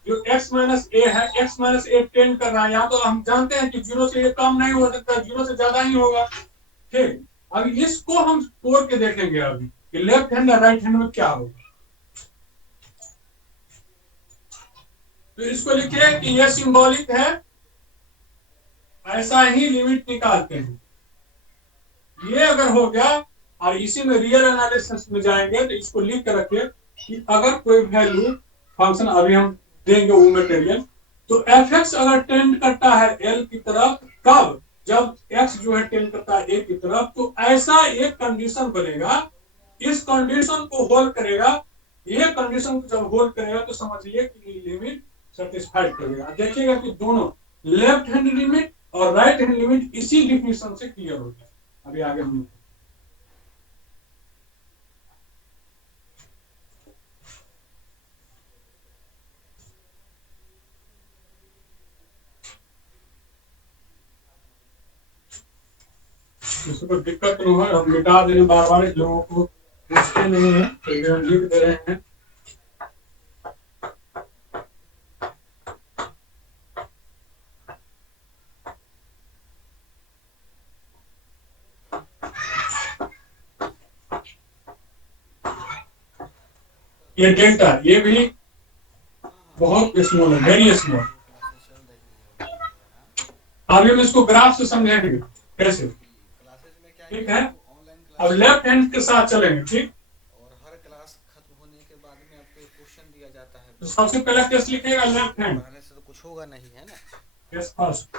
जो x माइनस ए है, x माइनस ए टेंड कर रहा है, यहाँ तो हम जानते हैं कि 0 से ये कम नहीं हो सकता, 0 से ज्यादा ही होगा। ठीक, अब इसको हम तोड़ के देखेंगे अभी कि लेफ्ट हैंड और राइट हैंड में क्या होगा। तो इसको लिखिए कि ये सिंबॉलिक है, ऐसा ही लिमिट निकालते हैं। ये अगर हो गया और इसी में रियल एनालिसिस में जाएंगे तो इसको लिख कर रखिए कि अगर कोई वैल्यू फंक्शन अभी हम देंगे वो मटेरियल, तो एफ(x) अगर टेंड करता है एल की तरफ, कब? जब x जो है टेंड करता है ए की तरफ, तो ऐसा एक कंडीशन बनेगा, इस कंडीशन को होल्ड करेगा। ये कंडीशन को जब होल्ड करेगा तो समझिए कि लिमिट सेटिस्फाइड करेगा। देखिएगा कि दोनों लेफ्ट हैंड लिमिट और राइट हैंड लिमिट इसी डिफिनेशन से क्लियर हो जाए। अभी आगे हम किसी को दिक्कत नहीं हो, हम मिटा देंगे बार बार, लोगों को पूछते नहीं है तो ये हम लिख दे रहे हैं। ये डेल्टा, ये भी बहुत स्मॉल है, वेरी स्मॉल। अभी हम इसको ग्राफ से समझेंगे कैसे, क्लासेस में क्या ठीक है। ऑनलाइन अब क्लास लेफ्ट हैंड के साथ चलेंगे, ठीक। और हर क्लास खत्म होने के बाद में आपको एक क्वेश्चन दिया जाता है, तो सबसे पहले कैसे लिखिएगा? लेफ्ट हैंड, पढ़ने से तो कुछ होगा नहीं है ना। यस फर्स्ट तो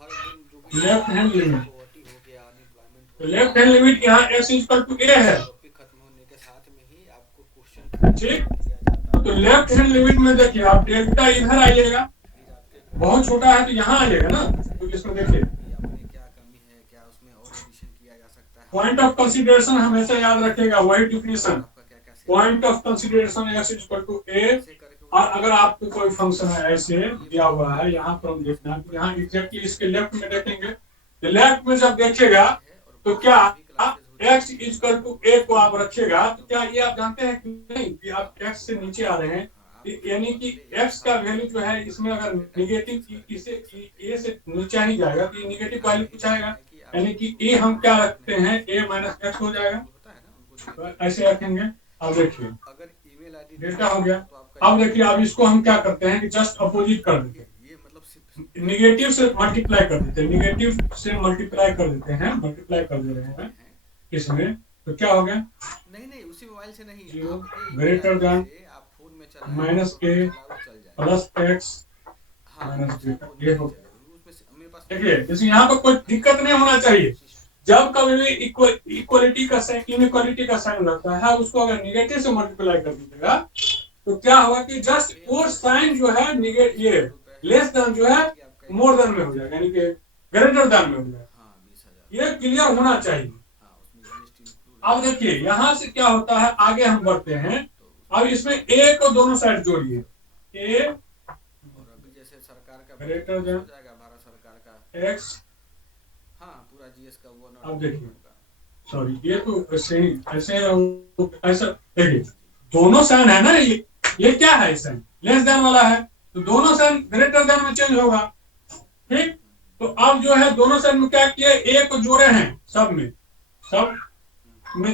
हर दिन जो भी लेफ्ट हैंड लिमिट, पॉवर्टी हो गया, अनएम्प्लॉयमेंट तो लेफ्ट हैंड लिमिट यहाँ x इक्वल टू a है, टॉपिक खत्म होने के साथ में ही आपको क्वेश्चन ठीक। दिया जाता है। तो लेफ्ट हैंड लिमिट में देखिए आप डेल्टा इधर आइएगा, फिर आपके बहुत छोटा है तो यहाँ आइएगा ना, तो इसमें देखिए कि आपने क्या कमी है, क्या उसमें और एडिशन किया जा सकता है, पॉइंट ऑफ कंसीडरेशन हमेशा याद रखिएगा, वही डिफिनेशन, आपका क्या क्या point of consideration x equal to a। कैसे करके और अगर आपको कोई फंक्शन है ऐसे दिया हुआ है, यहाँ पर हम देखना है, यहाँ एग्जैक्टली इसके लेफ्ट में देखेंगे, तो लेफ्ट में जब देखिएगा तो क्या x इक्वल टू a को आप रखिएगा, तो क्या ये आप जानते हैं कि नहीं कि आप x से नीचे आ रहे हैं, यानी कि x का वैल्यू जो है इसमें अगर निगेटिव इसे a से नीचे ही जाएगा तो ये निगेटिव वैल्यू पूछाएगा, यानी कि a हम क्या रखते हैं, a माइनस x हो जाएगा, होता है ना उनको तो ऐसे रखेंगे। अब देखिए अगर ईमेल आईडी डेल्टा हो गया। तो आपका अब देखिए अब इसको हम क्या करते हैं कि जस्ट अपोजिट कर देते हैं, ये मतलब सिर्फ निगेटिव से मल्टीप्लाई कर देते हैं, निगेटिव से मल्टीप्लाई कर देते हैं, मल्टीप्लाई कर दे रहे हैं इसमें, तो क्या हो गया? नहीं उसी मोबाइल से नहीं, जीरो आपके ग्रेटर देन आप फोन में चलाएं माइनस तो a चल जाएगा। प्लस x हाँ, माइनस उससे बीटा, फोन ये में हो चलेगा। उसमें से मेरे पास देखिए जैसे यहाँ पर कोई दिक्कत नहीं होना चाहिए। जब कभी भी इक्वलिटी का साइन इनइक्वालिटी का साइन लगता है, उसको अगर निगेटिव से मल्टीप्लाई कर दीजिएगा तो क्या होगा कि जस्ट वो साइन जो है निगेटिव, ये लेस देन जो है मोर देन में हो जाएगा, यानी कि ग्रेटर देन में हो जाएगा। हाँ 20,000। ये क्लियर होना चाहिए। हाँ उसमें GST इंक्लूड अब देखिए यहाँ से क्या होता है, आगे हम बढ़ते हैं। अब इसमें a को दोनों साइड जोड़िए, a और अभी जैसे सरकार का Greater हो than जाएगा, भारत सरकार का x। हाँ पूरा जीएस का वो अब देखिए सॉरी, ये तो ऐसे ही ऐसा देखिए दोनों साइन है ना, ये क्या है, साइन लेस देन वाला है, तो दोनों साइन ग्रेटर देन में चेंज होगा, ठीक। तो अब जो है दोनों साइन में क्या किए, a को जोड़े हैं, सब में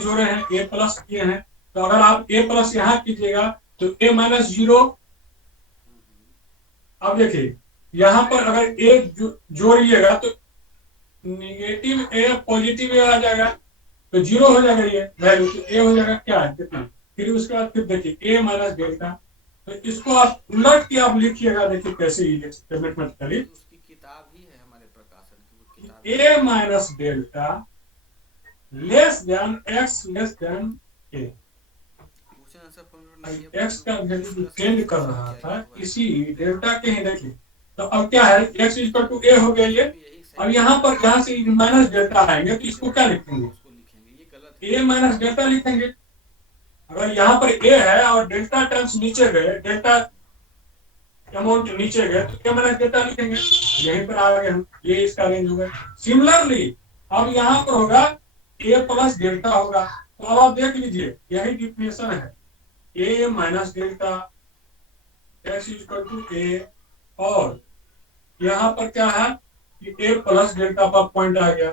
जोड़े हैं, a प्लस किए हैं, तो अगर आप a प्लस यहाँ कीजिएगा तो a माइनस 0। अब देखिए यहाँ पर अगर a जोड़िएगा तो निगेटिव a पॉजिटिव a आ जाएगा, तो 0 हो जाएगा ये वैल्यू, तो a हो जाएगा क्या है, कितना। फिर उसके बाद फिर देखिए a माइनस डेल्टा, तो इसको आप उलट के आप लिखिएगा, देखिए कैसे मैथमेटिकली, उसकी किताब ही है हमारे प्रकाशन की, वो किताब a minus delta less then x less than a। Question answer formula नहीं है, x का वैल्यू जो चेंज कर रहा था, इसी डेल्टा के ही देखिए तो अब क्या है, x इक्वल टू ए हो गया ये। अब यहाँ पर जहाँ से माइनस डेल्टा आएंगे तो इसको क्या लिखेंगे, उसको लिखेंगे, ये गलत है। ए माइनस डेल्टा लिखेंगे। अगर यहाँ पर ए है और डेल्टा टर्म्स नीचे गए, डेल्टा अमाउंट नीचे गए तो क्या माइनस डेल्टा लिखेंगे, यहीं पर आ गए हम, ये इसका रेंज होगा। सिमिलरली अब यहाँ पर होगा ए प्लस डेल्टा होगा। तो अब आप देख लीजिए यही डिफिनेशन है, A minus delta X equal to A, और यहाँ पर क्या है कि ए प्लस डेल्टा पर पॉइंट आ गया,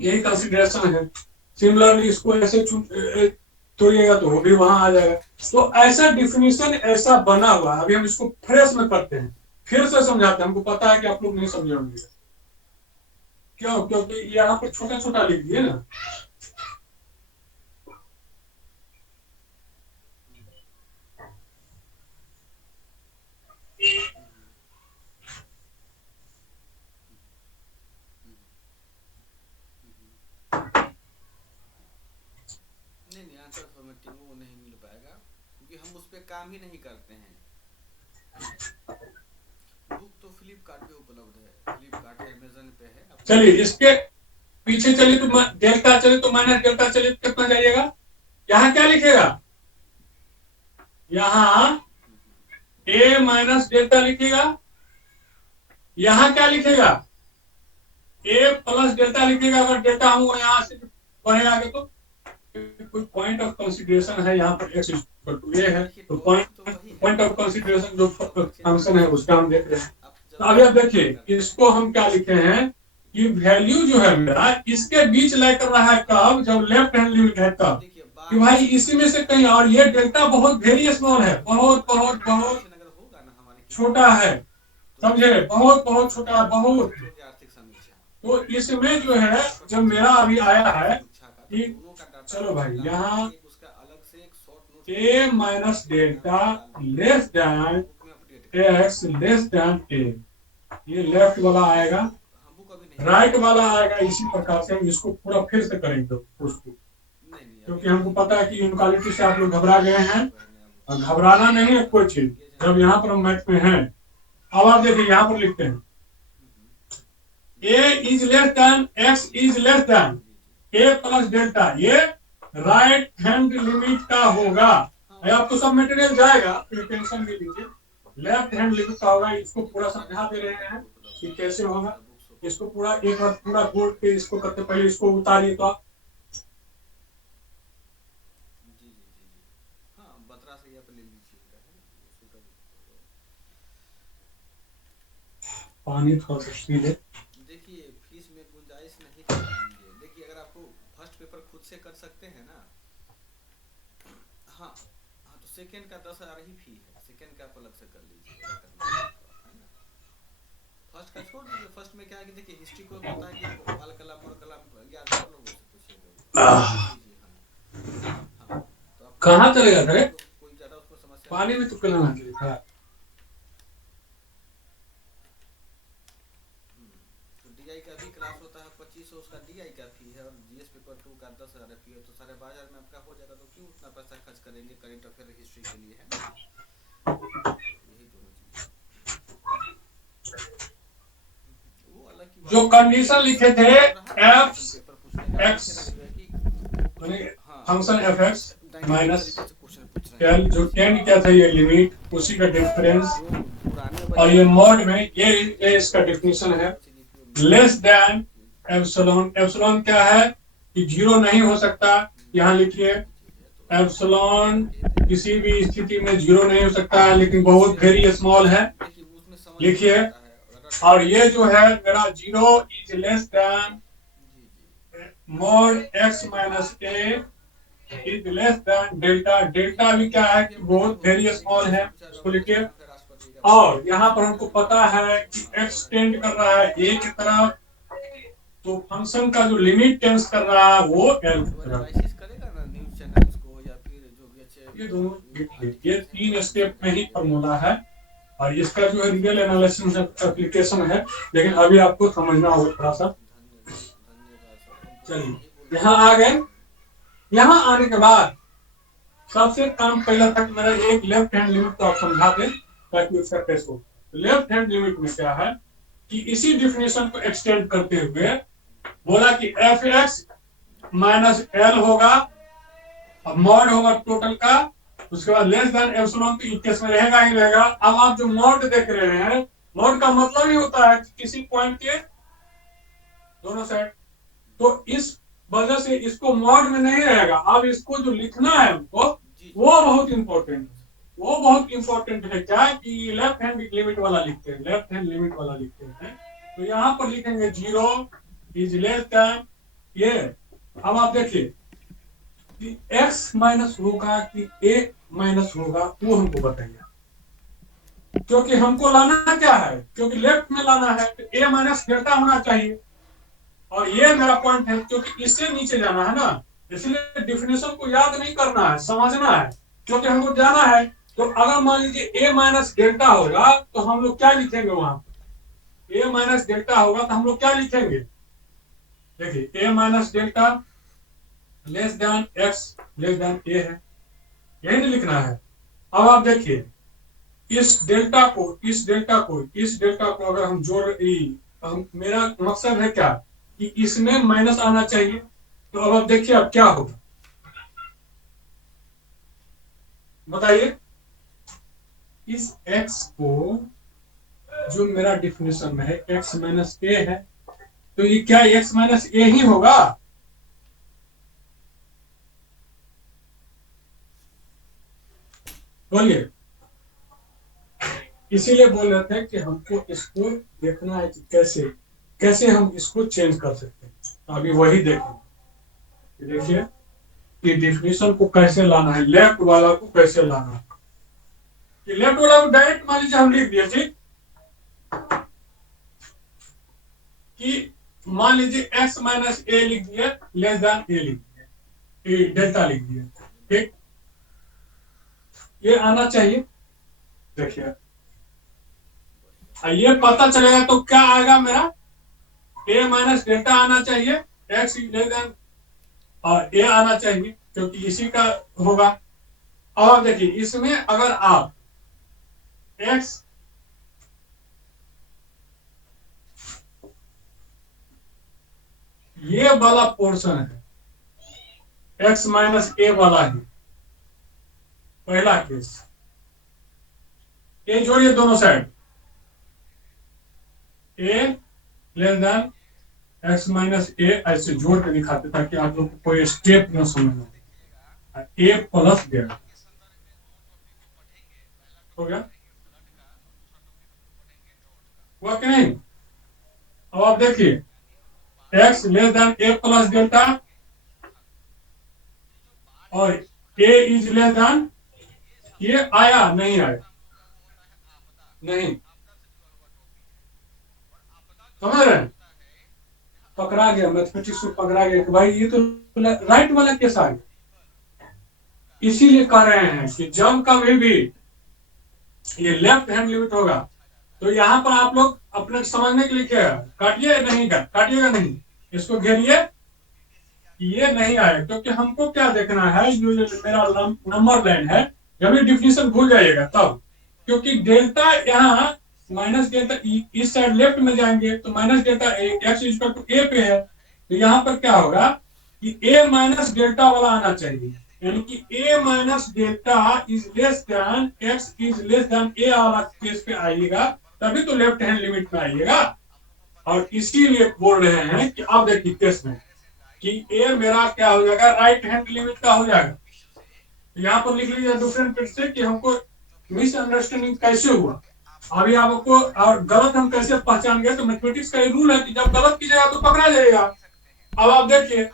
यही कंसिडरेशन है। सिमिलरली इसको ऐसे तोड़िएगा तो वो भी वहां आ जाएगा। तो ऐसा डिफिनीशन ऐसा बना हुआ है। अभी हम इसको फ्रेश में करते हैं, फिर से समझाते हैं, हमको पता है कि आप लोग नहीं समझे होंगे। क्यों? क्योंकि यहाँ पर छोटा छोटा लिख दिए ना। नहीं आंसर फॉर्मेटिंग वो नहीं मिल पाएगा क्योंकि हम उस पर काम ही नहीं करते हैं। बुक तो फ्लिपकार्ट पे उपलब्ध है, फ्लिपकार्ट अमेजन पे है। चलिए इसके पीछे चलिए तो डेल्टा चले तो माइनस डेल्टा चले तो कितना जाइएगा, यहाँ क्या लिखेगा, यहाँ ए माइनस डेल्टा लिखेगा, यहाँ क्या लिखेगा, ए प्लस डेल्टा लिखेगा। अगर डेल्टा हम यहाँ से बढ़े आगे तो कोई पॉइंट ऑफ कंसीडरेशन है, यहाँ पर एक्स इक्वल टू ए है, तो पॉइंट ऑफ कंसीडरेशन जो फंक्शन है उसका हम देख रहे हैं। तो अभी आप देखिए इसको हम क्या लिखे हैं कि वैल्यू जो है मेरा इसके बीच लाई कर रहा है कब, जब लेफ्ट हैंड लिमिट है तब, कि भाई इसी में से कहीं, और ये डेल्टा बहुत वेरी स्मॉल है, बहुत बहुत बहुत छोटा है, समझे, बहुत बहुत छोटा, बहुत। तो इसमें जो है जब मेरा अभी आया है कि चलो भाई यहाँ A minus delta less than X less than A, ये लेफ्ट वाला आएगा, राइट वाला आएगा। इसी प्रकार से हम इसको पूरा फिर से करेंगे उसको, क्योंकि हमको पता है कि इनक्वालिटी से आप लोग घबरा गए हैं, और घबराना नहीं है कोई चीज जब यहाँ पर हम मैथ में हैं। अब आप देखिए यहाँ पर लिखते हैं A is less than X is less than A plus delta, ये राइट हैंड लिमिट का होगा। आपको सब मटेरियल जाएगा, टेंशन नहीं लीजिए, लेफ्ट हैंड लिमिट का होगा। इसको पूरा समझा दे रहे हैं कि कैसे होगा, इसको पूरा एक बार पूरा बोर्ड पे इसको करते पहले इसको उतारिए तो पानी थोड़ा सा पी ले। देखिए फीस में गुंजाइश नहीं कर पाएंगे। देखिए अगर आपको फर्स्ट पेपर खुद से कर सकते हैं ना, हाँ हाँ, तो सेकंड का 10,000 ही फी है, सेकंड का आप अलग से कर लीजिए, है ना। फर्स्ट का छोड़ दीजिए। फर्स्ट में क्या है कि देखिए हिस्ट्री को पता है कि बाल कलम और कलम याद कर लोगों से पूछिएगा। हाँ तो कहाँ चलेगा सर, कोई ज्यादा उसको समस्या पानी में तो पिलाना चाहिए। डीआई का भी क्लास होता है 2500, उसका डीआई का फी है, और जीएस पेपर 2 का 10,000 फी है, तो 12,500 में आपका हो जाएगा। तो क्यों उतना पैसा खर्च करेंगे करंट अफेयर हिस्ट्री के लिए, है ना। यही दोनों चीज वो अलग की जो कंडीशन लिखे थे F x function F x minus L, जो 10 क्या था ये लिमिट, उसी का डिफरेंस, और ये मॉड में ये इसका डिफिनेशन है लेस देन एप्सिलॉन। एप्सिलॉन क्या है कि 0 नहीं हो सकता, यहाँ लिखिए एप्सिलॉन किसी भी स्थिति में 0 नहीं हो सकता, लेकिन बहुत वेरी स्मॉल है, लिखिए। और ये जो है मेरा 0 is less then mod x minus A is less then delta. Delta भी क्या है कि बहुत वेरी स्मॉल है, उसको लिखिए। और यहाँ पर हमको पता है कि एक्स टेंड कर रहा है ए की तरफ, तो फंक्शन का जो लिमिट टेंस कर रहा है वो एल की तरफ। ये दोनों ये 3 स्टेप में ही फॉर्मूला है, और इसका जो है रियल एनालिसिस एप्लीकेशन है, लेकिन अभी आपको समझना होगा थोड़ा सा। चलिए यहाँ आ गए। यहाँ आने के बाद सबसे काम पहला तक मेरा एक लेफ्ट हैंड लिमिट तो आप समझा दें ताकि उसका टेस्ट हो। लेफ्ट हैंड लिमिट में क्या है कि इसी डिफिनेशन को एक्सटेंड करते हुए बोला कि एफ एक्स माइनस एल होगा, अब मॉड होगा टोटल का, उसके बाद लेस देन एप्सिलॉन, तो इस केस में रहेगा ही रहेगा। अब आप जो मॉड देख रहे हैं, मॉड का मतलब ही होता है कि किसी पॉइंट के दोनों साइड, तो इस वजह से इसको मॉड में नहीं रहेगा। अब इसको जो लिखना है हमको वो बहुत इंपॉर्टेंट, वो बहुत इंपॉर्टेंट है क्या कि लेफ्ट हैंड लिमिट वाला लिखते हैं, लेफ्ट हैंड लिमिट वाला लिखते हैं। तो यहाँ पर लिखेंगे 0 इज लेस देन ये। अब आप देखिए कि x माइनस होगा कि a माइनस होगा, वो हमको बताइए, क्योंकि हमको लाना क्या है, क्योंकि लेफ्ट में लाना है तो a माइनस डेल्टा होना चाहिए, और ये मेरा पॉइंट है क्योंकि इससे नीचे जाना है ना, इसलिए डिफिनेशन को याद नहीं करना है, समझना है, क्योंकि हमको जाना है। तो अगर मान लीजिए a माइनस डेल्टा होगा तो हम लोग क्या लिखेंगे, वहां a माइनस डेल्टा होगा तो हम लोग क्या लिखेंगे, देखिए a minus delta less then x less than a है, यही नहीं लिखना है। अब आप देखिए इस डेल्टा को अगर हम मेरा मकसद है क्या कि इसमें माइनस आना चाहिए। तो अब आप देखिए अब क्या होगा, बताइए। इस x को जो मेरा डिफिनेशन में है x माइनस ए है, तो ये क्या x माइनस ए ही होगा, बोलिए। इसीलिए बोल रहे थे कि हमको इसको देखना है कि कैसे कैसे हम इसको चेंज कर सकते हैं, तो अभी वही देखेंगे। देखिए कि डिफिनेशन को कैसे लाना है, लेफ्ट वाला को कैसे लाना है। कि लेफ्ट वाला को डायरेक्ट मान लीजिए हम लिख दिए, ठीक, कि मान लीजिए x माइनस ए लिख दिए, लेस देन ए लिख दिए, डेल्टा लिख दिए, ठीक, ये आना चाहिए। देखिए ये पता चलेगा तो क्या आएगा, मेरा a माइनस डेल्टा आना चाहिए, x लेस देन और a आना चाहिए, क्योंकि इसी का होगा। और देखिए इसमें अगर आप x ये वाला पोर्शन है, x माइनस ए वाला ही पहला केस, ए जोड़िए दोनों साइड, ए लेस देन एक्स माइनस ए, ऐसे जोड़ के दिखाते ताकि आप लोग को कोई स्टेप न समझना। ए प्लस गया हो गया, हुआ कि नहीं। अब आप देखिए x less than A plus delta और ए इज लेस देन, ये आया नहीं आया, नहीं समझ रहे हैं, पकड़ा गया, मैथमेटिक्स में पकड़ा गया कि भाई ये तो राइट वाला केस आ गया। इसीलिए कह रहे हैं कि जब कभी भी ये लेफ्ट हैंड लिमिट होगा तो यहाँ पर आप लोग अपने समझने के लिए क्या काटिए, नहीं काटिएगा नहीं, इसको घेरिए, ये नहीं आए, क्योंकि हमको क्या देखना है, जो मेरा नंबर लाइन है, जब ये डिफिनेशन भूल जाइएगा तब, क्योंकि डेल्टा यहाँ माइनस डेल्टा इस साइड लेफ्ट में जाएंगे तो minus delta X equal to A पे है, तो यहाँ पर क्या होगा कि ए माइनस डेल्टा वाला आना चाहिए, यानी कि A minus delta is less than X is less than A वाला केस पे आइएगा, तभी तो लेफ्ट हैंड लिमिट में आइएगा। और इसीलिए बोल रहे हैं कि अब देखिए केस में कि ए मेरा क्या हो जाएगा, राइट हैंड लिमिट का हो जाएगा। यहाँ पर लिख लीजिए डिफरेंट से कि हमको मिसअंडरस्टैंडिंग कैसे हुआ, अभी आपको और गलत हम कैसे पहचान गए, तो मैथमेटिक्स का ये रूल है कि जब गलत कीजिएगा तो पकड़ा जाएगा। अब आप देखिए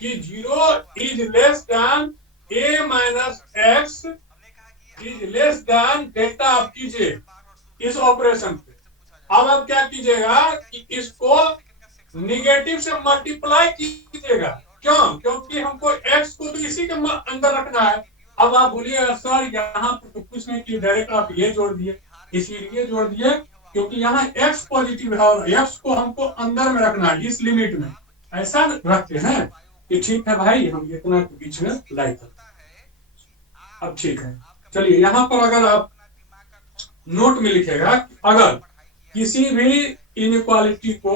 कि 0 is less then a minus x is less then delta, आप कीजिए इस ऑपरेशन पे। अब आप क्या कीजिएगा कि इसको निगेटिव से मल्टीप्लाई कीजिएगा, क्यों, क्योंकि हमको x को तो इसी के अंदर रखना है। अब आप बोलिएगा सर यहाँ पर तो कुछ नहीं किया, डायरेक्ट आप ये जोड़ दिए, इसीलिए जोड़ दिए क्योंकि यहाँ x पॉजिटिव है और x को हमको अंदर में रखना है, इस लिमिट में ऐसा रखते हैं कि ठीक है भाई, हम इतना बीच में लाई करते। अब ठीक है, चलिए यहाँ पर अगर आप नोट में लिखेगा कि अगर किसी भी इनइक्वालिटी को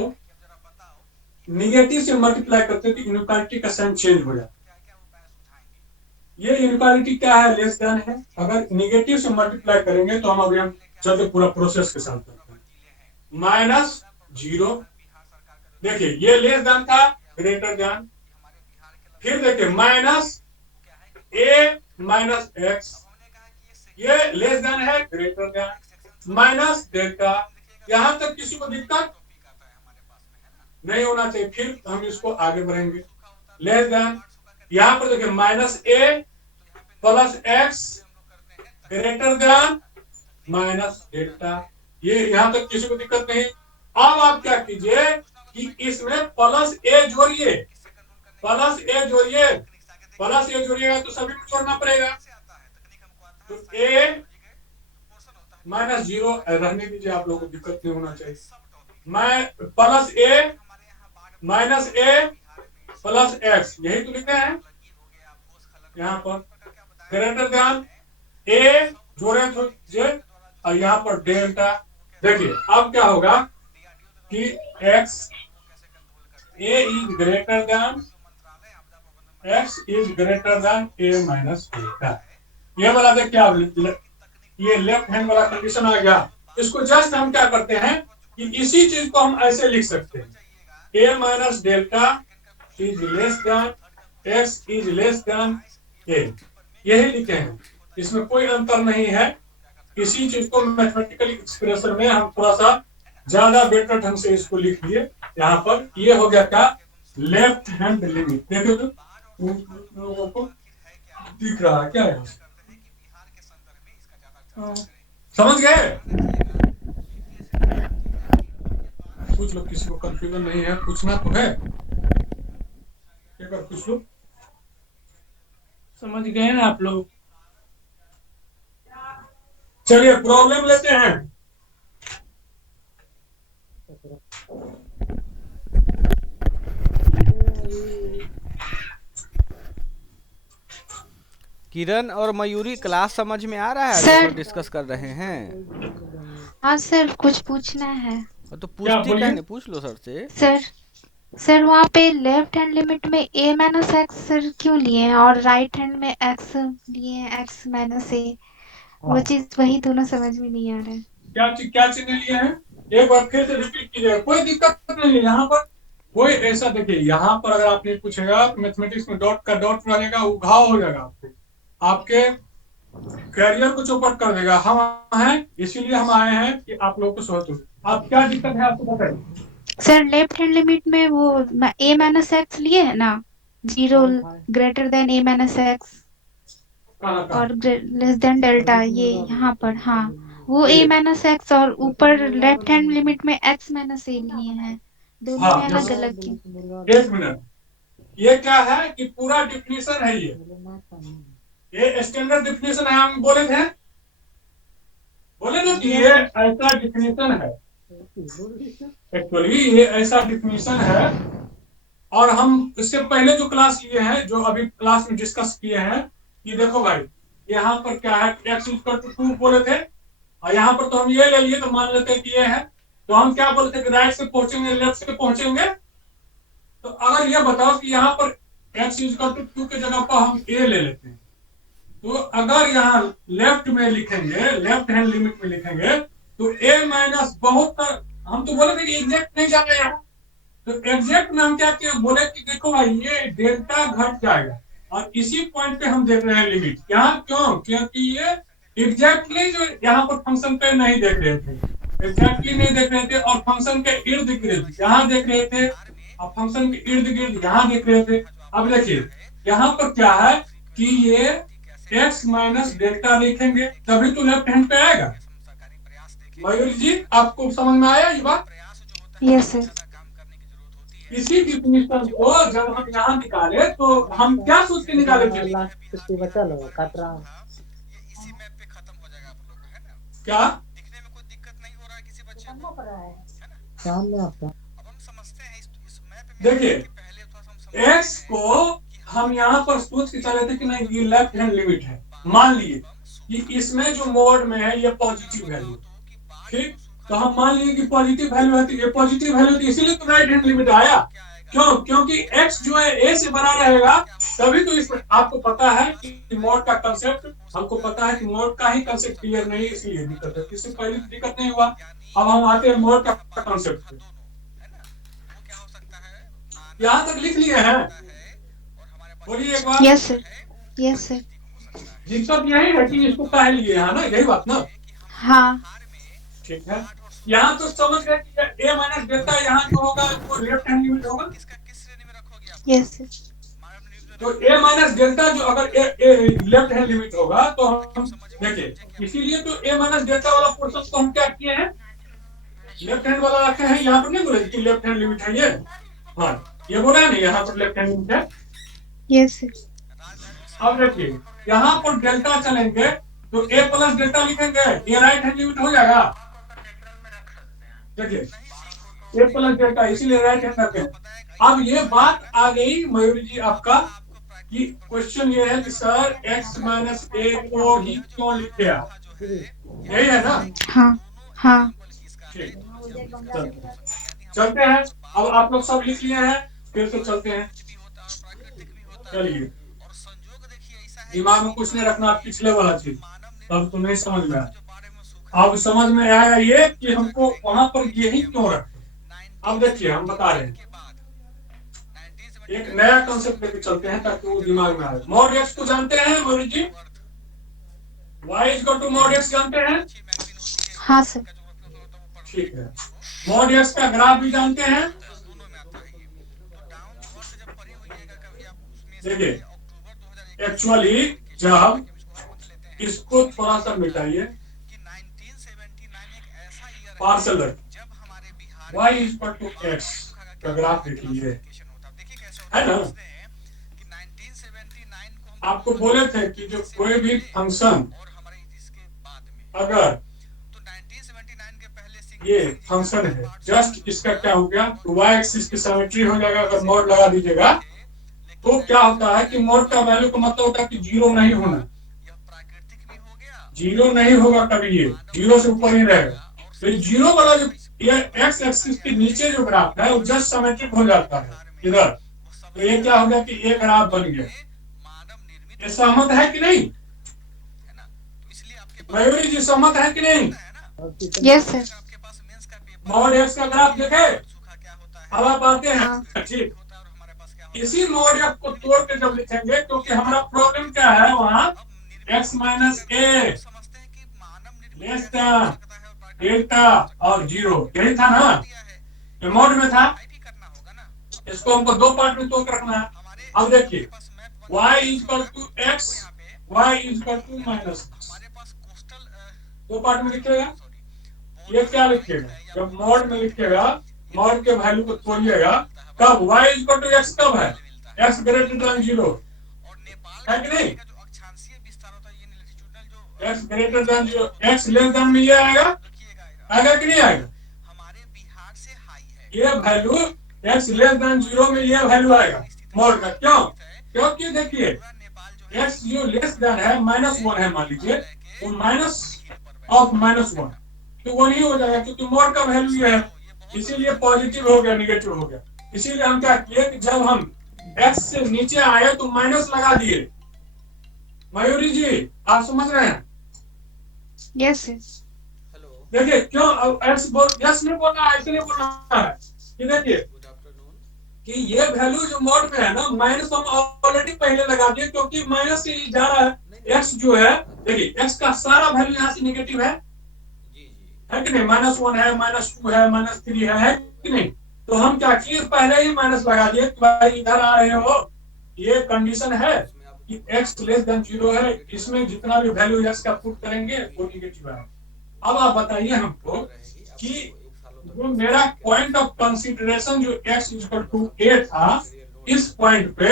निगेटिव से मल्टीप्लाई करते हैं तो इनइक्वालिटी का साइन चेंज हो जाता है। ये इनइक्वालिटी क्या है? लेस देन है। अगर निगेटिव से मल्टीप्लाई करेंगे तो हम अभी हम चलते पूरा प्रोसेस के साथ करते हैं। -0, देखिए ये लेस देन था, ग्रेटर देन, फिर देखिए -a-x, ये लेस देन है, ग्रेटर देन, माइनस डेल्टा, यहां तक किसी को दिक्कत नहीं होना चाहिए। फिर हम इसको आगे बढ़ेंगे, लेस देन, यहां पर देखिए -a + x greater than -delta, ये यहां तक किसी को दिक्कत नहीं। अब आप क्या कीजिए कि इसमें +a जोड़िए, जोड़िएगा तो सभी को जोड़ना पड़ेगा। तो a -0 रहने दीजिए, आप लोगों को दिक्कत नहीं होना चाहिए। मैं +a + x, यही तो लिखे हैं यहाँ पर, ग्रेटर देन a जोड़े तो जे, और यहाँ पर डेल्टा। देखिए अब क्या होगा कि x a is greater than x is greater than a minus delta. ये वाला देख क्या, ये लेफ्ट हैंड वाला कंडीशन आ गया। इसको जस्ट हम क्या करते हैं कि इसी चीज को हम ऐसे लिख सकते हैं, a minus delta is less then x is less then a, यही लिखे हैं, इसमें कोई अंतर नहीं है। इसी चीज को मैथमेटिकल एक्सप्रेशन में हम थोड़ा सा ज्यादा बेटर ढंग से इसको लिख लिए। यहाँ पर ये हो गया क्या, लेफ्ट हैंड लिमिट। देखो तो लोगों को दिख रहा है क्या है? समझ गए? कुछ लोग, किसी को कंफ्यूजन नहीं है, पूछना तो है, एक बार पूछ लो। समझ गए ना आप लोग? चलिए प्रॉब्लम लेते हैं। किरण और मयूरी, क्लास समझ में आ रहा है सर। जो डिस्कस कर रहे हैं? हाँ सर, कुछ पूछना है। तो पूछती बोलिए? कहने, पूछ लो सर से। सर वहाँ पे लेफ्ट हैंड लिमिट में a माइनस एक्स सर क्यों लिए हैं, और राइट हैंड में x लिए हैं, x माइनस a, वो चीज वही दोनों समझ में नहीं आ रहा है। क्या चिन्ह लिए हैं? एक बार फिर से रिपीट कीजिएगा, कोई दिक्कत नहीं है यहाँ पर। कोई ऐसा, देखिए यहाँ पर अगर आपने पूछेगा मैथमेटिक्स में डॉट का डॉट रहेगा, वो घाव हो जाएगा आपके कैरियर को चौपट कर देगा। हम हैं इसीलिए हम आए हैं कि आप लोगों को सहूलियत हो। आप क्या दिक्कत है आपको बताइए। सर लेफ्ट हैंड लिमिट में वो a माइनस एक्स लिए है ना, 0 greater then a minus x और लेस देन डेल्टा, ये यहाँ पर। हाँ, वो a माइनस एक्स और ऊपर लेफ्ट हैंड लिमिट में x माइनस a लिए हैं, दोनों हाँ, में अलग अलग क्यों? एक मिनट, ये क्या है कि पूरा डिफिनीशन है, ये स्टैंडर्ड डिफिनीशन है। हम बोले थे, बोले ना कि ये ऐसा डिफिनीशन है, एक्चुअली ये ऐसा डिफिनीशन है। और हम इससे पहले जो क्लास लिए हैं, जो अभी क्लास में डिस्कस किए हैं, ये देखो भाई, यहाँ पर क्या है, x इक्वल टू 2 बोले थे, और यहाँ पर तो हम ये ले लिए, तो मान लेते हैं कि ये है, तो हम क्या बोलते हैं कि राइट से पहुंचेंगे, लेफ्ट से पहुंचेंगे। तो अगर ये बताओ कि यहाँ पर x इक्वल टू 2 के जगह पर हम a ले लेते हैं, तो अगर यहाँ लेफ्ट में लिखेंगे, लेफ्ट हैंड लिमिट में लिखेंगे, तो a माइनस बहुत, हम तो बोले थे कि एग्जैक्ट नहीं जाना यहाँ, तो एग्जैक्ट में हम क्या किया, बोले कि देखो भाई ये डेल्टा घट जाएगा, और इसी पॉइंट पे हम देख रहे हैं लिमिट। यहाँ क्यों? क्योंकि ये एग्जैक्टली जो यहाँ पर फंक्शन पे नहीं देख रहे थे, एग्जैक्टली नहीं देख रहे थे, और फंक्शन के इर्द गिर्द यहाँ देख रहे थे, और फंक्शन के इर्द गिर्द यहाँ देख रहे थे। अब देखिए यहाँ पर क्या है कि ये x माइनस डेल्टा लिखेंगे, तभी तो लेफ्ट हैंड पे आएगा। मयूरी जी, आपको समझ में आया ये बात? Yes sir. इसी डिफिनीशन को जब हम यहाँ निकाले तो हम क्या सोच के निकाले थे? क्या देखिए, x को हम यहाँ पर सोच के चले थे कि नहीं ये लेफ्ट हैंड लिमिट है। मान लिए कि इसमें जो मोड में है ये पॉजिटिव वैल्यू, ठीक। तो हम मान लिए कि पॉजिटिव वैल्यू है, तो ये पॉजिटिव वैल्यू थी, इसीलिए तो राइट हैंड लिमिट आया। क्यों? क्योंकि x जो है a से बड़ा रहेगा, तभी तो इसमें आपको पता है कि मोड का कंसेप्ट, हमको पता है कि मोड का ही कंसेप्ट क्लियर नहीं, इसलिए दिक्कत है, इससे पहले दिक्कत नहीं हुआ। अब हम आते हैं मोड का कंसेप्ट पे। यहाँ तक लिख लिए हैं? बोलिए एक बार। Yes sir, yes sir. दिक्कत यही है कि इसको काहे लिए है ना, यही बात ना। हाँ ठीक है, यहाँ तो समझ गए कि a माइनस डेल्टा यहाँ जो होगा वो लेफ्ट हैंड लिमिट होगा। Yes sir. तो a माइनस डेल्टा जो अगर लेफ्ट हैंड लिमिट होगा तो हम देखिए, इसीलिए तो a माइनस डेल्टा वाला पोर्शन को हम क्या किए हैं, लेफ्ट हैंड वाला रखे हैं। यहाँ पर नहीं बोले कि लेफ्ट हैंड लिमिट है ये, हाँ ये बोला है नहीं, यहाँ पर लेफ्ट हैंड लिमिट है। Yes sir. अब देखिए यहाँ पर डेल्टा चलेंगे तो a प्लस डेल्टा लिखेंगे, ये राइट हैंड लिमिट हो जाएगा। देखिए a प्लस डेल्टा, इसीलिए राइट हैंड रखते हैं। अब ये बात आ गई मयूरी जी आपका कि क्वेश्चन ये है कि सर x माइनस ए को ही क्यों लिखे आप, यही है ना। हाँ हाँ। ठीक, चलते हैं। अब आप लोग सब लिख लिए हैं, फिर से चलते हैं। चलिए, दिमाग में कुछ नहीं रखना, पिछले वाला चीज तब तो नहीं समझ में आया। अब समझ में आया ये कि हमको वहां पर यही क्यों रखे। अब देखिए हम बता रहे हैं, एक नया कंसेप्ट लेके चलते हैं ताकि वो दिमाग में आए। मॉड एक्स को जानते हैं Mori ji? y equal to mod x जानते हैं? हाँ सर। ठीक है, मॉड एक्स का ग्राफ भी जानते हैं। देखिए एक्चुअली जब इसको थोड़ा सा मिटाइए, पार्सल y इक्वल टू एक्स का ग्राफ देख लीजिए, है ना। आपको बोले थे कि जो कोई भी फंक्शन अगर ये फंक्शन है, जस्ट इसका क्या हो गया, y एक्सिस की सिमेट्री हो जाएगा। अगर मोड लगा दीजिएगा तो क्या होता है कि मोड का वैल्यू का मतलब होता है कि जीरो नहीं होना, जीरो नहीं होगा कभी, ये जीरो से ऊपर ही रहेगा। तो जीरो वाला जो ये एक्स एक्सिस के नीचे जो ग्राफ है वो जस्ट सिमेट्रिक हो जाता है इधर। तो ये क्या हो गया कि ये ग्राफ बन गया। ये सहमत है कि नहीं मयूरी जी, सहमत है कि नहीं? Yes sir. मॉड एक्स का ग्राफ देखे, अब आप आते हैं। ठीक, इसी मॉड एक्स को तोड़ के जब लिखेंगे, क्योंकि हमारा प्रॉब्लम क्या है वहां x माइनस ए लेस देन डेल्टा और जीरो, यही था ना, ये मॉड में था। इसको हमको दो पार्ट में तोड़ के रखना है। अब देखिए y equal to x, y equal to minus, दो पार्ट में लिखिएगा। ये क्या लिखिएगा, जब मॉड में लिखिएगा, मॉड के वैल्यू को तोड़िएगा, कब y इक्वल टू x कब है, x ग्रेटर देन जीरो, है कि नहीं। x greater than zero, x less than में ये आएगा, आएगा कि नहीं आएगा। ये value x less than zero में ये वैल्यू आएगा मॉड का। क्यों? क्योंकि देखिए x जो लेस देन है -1 है, मान लीजिए वो माइनस ऑफ -1, तो वो नहीं हो जाएगा क्योंकि मॉड का वैल्यू ये है, इसीलिए पॉजिटिव हो गया, निगेटिव हो गया। इसीलिए हम क्या किए कि जब हम x से नीचे आए तो माइनस लगा दिए। मयूरी जी आप समझ रहे हैं? Yes sir. देखिए क्यों अब x बोल, यस नहीं बोलना है, ऐसे नहीं बोलना है कि देखिए कि ये वैल्यू जो मोड में है ना, माइनस हम ऑलरेडी पहले लगा दिए क्योंकि माइनस से जा रहा है। x जो है, देखिए x का सारा वैल्यू यहाँ से निगेटिव है कि नहीं, -1 है, -2 है, -3 है कि नहीं। तो हम क्या किए, पहले ही माइनस लगा दिए कि भाई इधर आ रहे हो, ये कंडीशन है कि x लेस देन जीरो है, इसमें जितना भी वैल्यू x का पुट करेंगे वो निगेटिव है। अब आप बताइए हमको कि जो मेरा पॉइंट ऑफ कंसीडरेशन जो x इक्वल टू a था, इस पॉइंट पे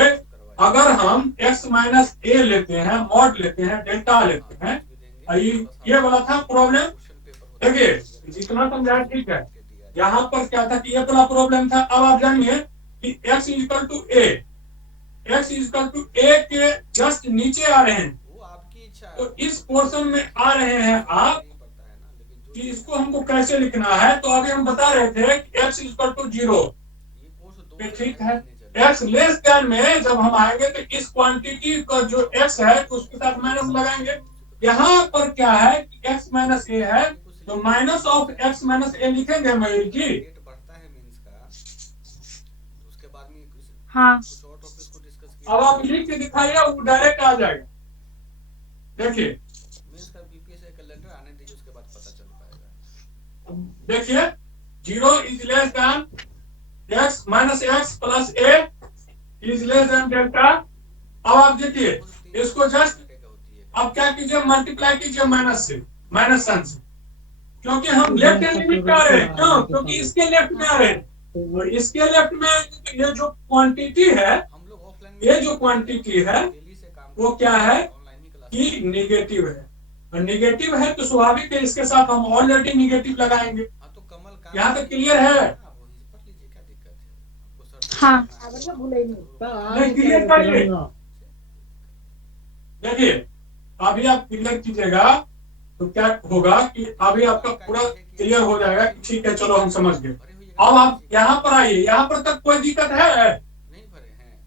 अगर हम x माइनस a लेते हैं, मॉड लेते हैं, डेल्टा लेते हैं, ये वाला था प्रॉब्लम। देखिए जितना समझाया ठीक है, यहाँ पर क्या था कि ये वाला प्रॉब्लम था। अब आप जानिए कि x इक्वल टू a के जस्ट नीचे आ रहे हैं, अच्छा तो इस पोर्शन में आ रहे हैं आप नहीं पड़ता है ना, लेकिन जो कि इसको हमको कैसे लिखना है। तो अभी हम बता रहे थे कि x इक्वल टू 0 ये कोर्स 2 पे से ठीक 2.5 है। महीने चलेगा। x लेस देन में जब हम आएंगे तो इस क्वांटिटी का जो x है तो उसके साथ माइनस लगाएंगे। यहाँ पर क्या है कि x माइनस ए है, तो माइनस ऑफ x माइनस ए लिखेंगे मयूर जी। रेट बढ़ता है मींस का, उसके बाद में हाँ कुछ और टॉपिक्स को डिस्कस अब किया आप लिख के दिखाइए, वो डायरेक्ट आ जाएगा। देखिए मींस का बीपीएससी कैलेंडर आने दीजिए, उसके बाद पता चल पाएगा। देखिए 0 is less then x minus x plus A is less then delta. अब आप देखिए इसको जस्ट अब क्या कीजिए, मल्टीप्लाई कीजिए माइनस से, माइनस साइन से, क्योंकि हम लेफ्ट हैंड लिमिट में आ रहे हैं। क्यों? क्योंकि इसके लेफ्ट में आ रहे हैं और इसके लेफ्ट में ये जो क्वांटिटी है, हम लोग ऑफलाइन ये जो क्वांटिटी है डेली से काम वो क्या है ऑनलाइन ही क्लास कि नेगेटिव है, और नेगेटिव है तो स्वाभाविक है इसके साथ हम ऑलरेडी नेगेटिव लगाएंगे। हाँ तो कमल का यहाँ तक क्लियर है? आप वही पढ़ लीजिए, क्या दिक्कत है आपको सर? हाँ नहीं, क्लियर करिए। देखिए अभी आप क्लियर कीजिएगा तो क्या होगा कि अभी आपका पूरा क्लियर हो जाएगा कि ठीक है चलो हम समझ गए। अब आप यहाँ पर आइए, यहाँ पर तक कोई दिक्कत है? नहीं भरे हैं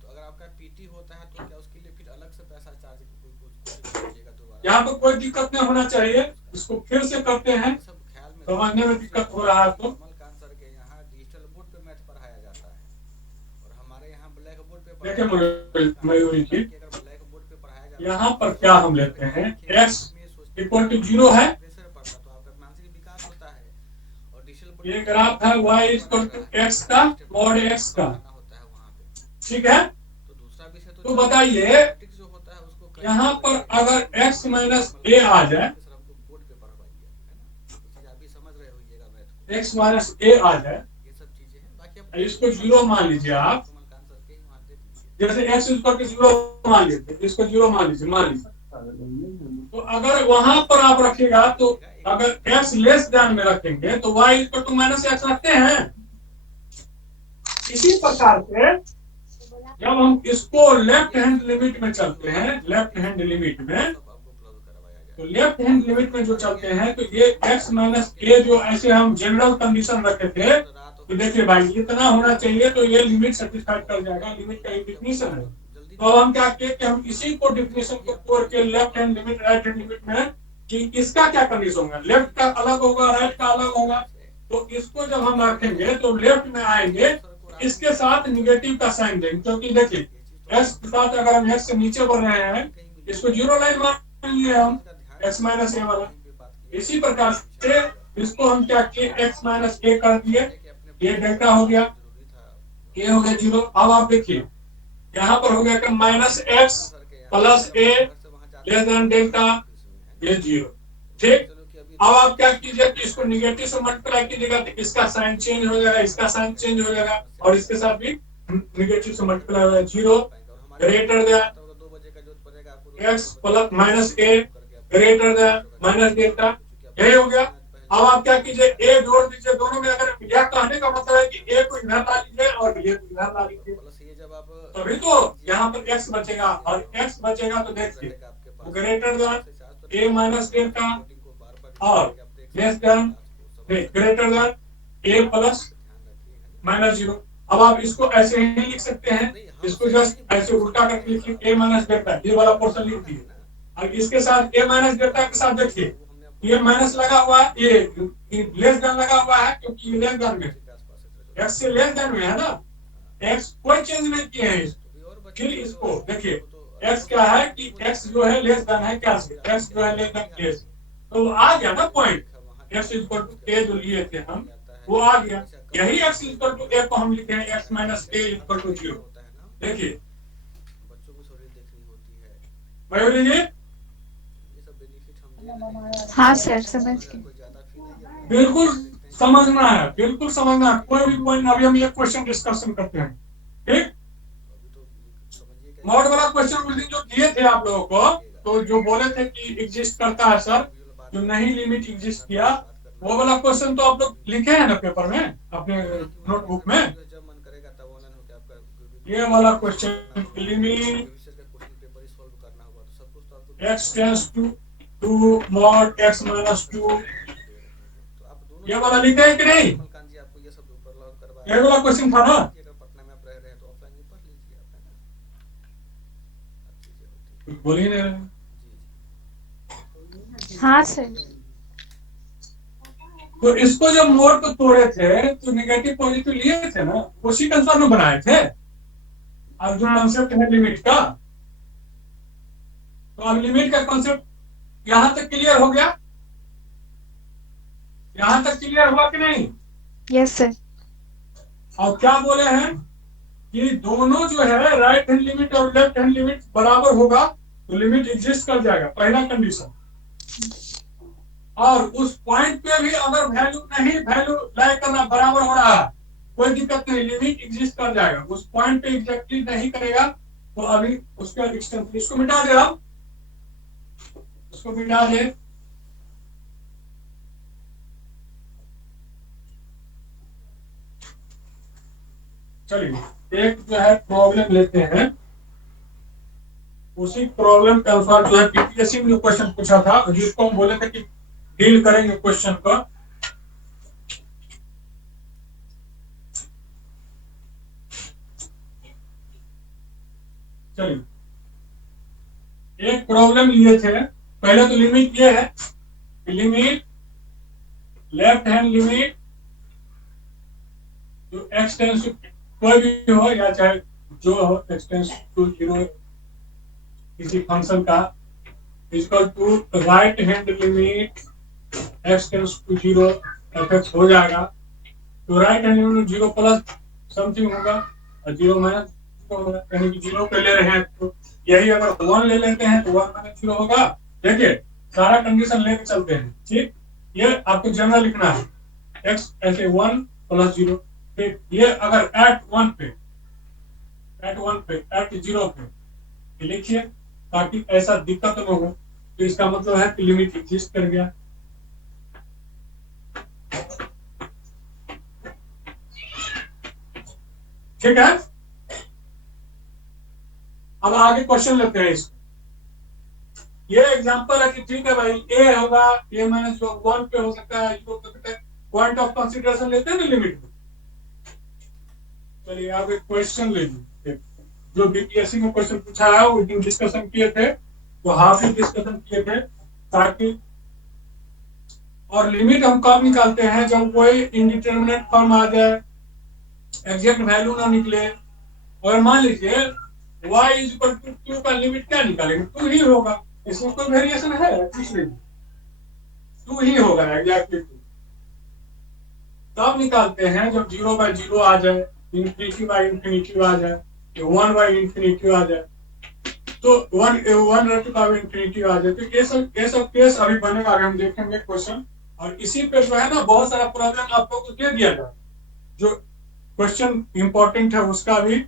तो अगर आपका पीटी होता है तो क्या उसके लिए फिर अलग से पैसा चार्ज कीजिएगा दोबारा? यहाँ पर कोई दिक्कत नहीं होना चाहिए, इसको फिर से करते हैं। सब ख्याल में समझने में दिक्कत हो रहा है तो कमलकांत सर के यहाँ डिजिटल बोर्ड पे मैथ पढ़ाया जाता है और हमारे यहाँ ब्लैक बोर्ड पे देखिए मयूरी जी, अगर ब्लैक बोर्ड पे पढ़ाया जाता यहाँ पर क्या हम लेते हैं, x इक्वल टू 0 है, प्रेशर पड़ता तो आपका मानसिक विकास होता है और डिजिटल बोर्ड ये ग्राफ है y इक्वल टू x का मॉड x का, होता है वहाँ पे। ठीक है। तो दूसरा विषय तो बताइए जो होता है उसको यहाँ पर अगर x माइनस a आ जाए, सर हमको बोर्ड पे पढ़वाइए, है ना? ये चीज आप भी समझ रहे होइएगा मैथ को, x माइनस a आ जाए, ये सब चीजें हैं। बाकी आप इसको 0 मान लीजिए आप, कमलकांत सर के ही वहाँ देख लीजिए। जैसे x इक्वल टू 0 मान लीजिए, इसको 0 मान लीजिए। तो अगर वहां पर आप रखिएगा तो अगर x लेस देन में रखेंगे तो y equal to minus x रखते हैं। इसी प्रकार से जब हम इसको लेफ्ट हैंड लिमिट में चलते हैं, लेफ्ट हैंड लिमिट में, सब आपको उपलब्ध करवाया जाएगा। तो लेफ्ट हैंड लिमिट में जो चलते हैं तो ये x माइनस ए जो ऐसे हम जनरल कंडीशन रखे थे, तो देखिए भाई इतना होना चाहिए तो ये लिमिट सेटिस्फाइड कर जाएगा, लिमिट का डिफिनीशन है। तो अब हम क्या किए कि हम इसी को डिफिनीशन को तोड़ के left hand limit right hand limit में कि इसका क्या कंडीशन होगा, लेफ्ट का अलग होगा राइट का अलग होगा। तो इसको जब हम रखेंगे तो लेफ्ट में आएंगे, इसके साथ निगेटिव का साइन देंगे, क्योंकि देखिए x के साथ अगर हम x से नीचे बढ़ रहे हैं, इसको 0 लाइन मान लिए हम x माइनस ए वाला। इसी प्रकार से इसको हम क्या किए, x माइनस ए कर दिए, ये डेल्टा हो गया, ये हो गया 0। अब आप देखिए यहाँ पर हो गया कि माइनस एक्स प्लस ए लेस देन डेल्टा, ये 0, ठीक। अब आप क्या कीजिए कि इसको निगेटिव से मल्टीप्लाई कीजिएगा तो इसका साइन चेंज हो जाएगा, इसका साइन चेंज हो जाएगा और इसके साथ भी निगेटिव से मल्टीप्लाई हो जाएगा। 0 greater than X plus minus A greater than minus delta, यही हो गया। अब आप क्या कीजिए, ए जोड़ दीजिए दोनों में। अगर यह कहने का मतलब है कि ए को इधर ला लीजिए और ये इधर ला लीजिए, तभी तो यहाँ पर x बचेगा, और x बचेगा तो देखिए ग्रेटर देन ए माइनस डेल्टा और less than greater than A plus minus 0। अब आप इसको ऐसे ही लिख सकते हैं, इसको जस्ट ऐसे उल्टा करके लिखिए, ए माइनस डेल्टा, ये वाला पोर्शन लिख दिए। और इसके साथ ए माइनस डेल्टा के साथ देखिए ये माइनस लगा हुआ है, ये लेस देन लगा हुआ है, क्योंकि ये लेस देन में x से लेस देन में है ना, x कोई चेंज नहीं किए हैं। फिर इसको देखिए x क्या है कि x जो है लेस देन है क्या से, x जो है लेस देन a से, तो आ गया ना point. x equal to a जो लिए थे हम वो आ गया। यही x इक्वल टू a को हम लिखे हैं x minus a equal to 0। देखिए बच्चों को थोड़ी देखनी होती है, मयूरी जी, ये सब बेनिफिट हम हाँ सर समझ गए। कोई ज्यादा फी नहीं है। बिल्कुल समझना है, बिल्कुल समझना है, कोई भी पॉइंट। अभी हम ये क्वेश्चन डिस्कशन करते हैं, ठीक। अभी तो समझिए कि मोड वाला क्वेश्चन उस दिन जो दिए थे आप लोगों को, तो जो बोले थे कि एग्जिस्ट करता है सर, जो नहीं लिमिट एग्जिस्ट किया, वो वाला क्वेश्चन तो आप लोग लिखे हैं ना पेपर में अपने नोटबुक में। जब मन करेगा तब ऑनलाइन होके आपका ये वाला क्वेश्चन लिमिट विशेष का क्वेश्चन पेपर ही सॉल्व करना होगा x tends to mod x minus 2, तो आप दोनों ये वाला लिखा है कि नहीं? कमलकांत जी आपको ये सब ऊपर लॉग करवा ये वाला क्वेश्चन था ना? अगर पटना में आप रह रहे हैं तो ऑफलाइन भी पढ़ लीजिए आप, है ना। अब चीजें होती हैं। कुछ बोल ही नहीं रहे। जी जी हाँ सर। तो इसको जब मोड को तोड़े थे तो नेगेटिव पॉजिटिव लिए थे ना, उसी के अनुसार में बनाए थे। अब जो हाँ कॉन्सेप्ट है लिमिट का, तो अब लिमिट का कॉन्सेप्ट यहां तक क्लियर हो गया? यहां तक क्लियर हुआ कि नहीं? Yes sir. और क्या बोले हैं कि दोनों जो है राइट हैंड लिमिट और लेफ्ट हैंड लिमिट बराबर होगा तो लिमिट एग्जिस्ट कर जाएगा, पहला कंडीशन। और उस पॉइंट पे भी अगर वैल्यू लाए करना बराबर हो रहा है, कोई दिक्कत नहीं, लिमिट एग्जिस्ट कर जाएगा। उस पॉइंट पे एग्जैक्टली नहीं करेगा तो अभी उसका एक्सटेंशन, इसको मिटा दे, हम उसको मिटा दे। चलिए एक जो है प्रॉब्लम लेते हैं, उसी प्रॉब्लम के अनुसार जो है पीपीएससी में जो क्वेश्चन पूछा था, जिसको हम बोले थे कि डील करेंगे क्वेश्चन का। चलिए एक प्रॉब्लम लिए थे, पहले तो लिमिट ये है, लिमिट लेफ्ट हैंड लिमिट जो x टेंस कोई भी हो या चाहे जो हो, x टेंस टू 0 किसी फंक्शन का, equal to right hand limit x tends to 0 f(x) हो जाएगा। तो right hand limit 0 plus something होगा और 0 माइनस होगा, यानी कि 0 पे ले रहे हैं तो यही अगर 1 ले लेते हैं तो 1 माइनस 0 होगा। देखिए सारा कंडीशन लेके चलते हैं, ठीक। ये आपको जनरल लिखना है, x ऐसे 1 प्लस 0, फिर ये अगर एट 1 पे एट 0 पे लिखिए ताकि ऐसा दिक्कत न हो। तो इसका मतलब है कि लिमिट एग्जिस्ट कर गया। ठीक है, अब आगे क्वेश्चन लेते हैं इसको। ये एग्जांपल है कि ठीक है भाई, ए होगा, ए माइनस 1 पे हो सकता है, पॉइंट ऑफ कंसिडरेशन लेते हैं ना लिमिट में। चलिए आप एक क्वेश्चन ले लीजिए, जो बीपीएससी में क्वेश्चन पूछा है वो दिन डिस्कशन किए थे, तो हाफ ही डिस्कशन किए थे ताकि। और लिमिट हम कब निकालते हैं, जब कोई इंडिटरमिनेट फॉर्म आ जाए, एग्जैक्ट वैल्यू ना निकले। और मान लीजिए y is equal to q का लिमिट क्या निकालेंगे, 2 ही होगा, इसमें कोई वेरिएशन है कुछ नहीं, 2 ही होगा एग्जैक्टली 2। तब निकालते हैं जब 0/0 आ जाए, इंफिनिटी आ जाए, 1/इंफिनिटी आ जाए, तो 1/इंफिनिटी आ जाए। तो ये सब केस अभी बनेगा, आगे हम देखेंगे क्वेश्चन। और इसी पे जो है ना बहुत सारा प्रॉब्लम आप लोग को दे दिया था, जो क्वेश्चन इंपॉर्टेंट है उसका भी,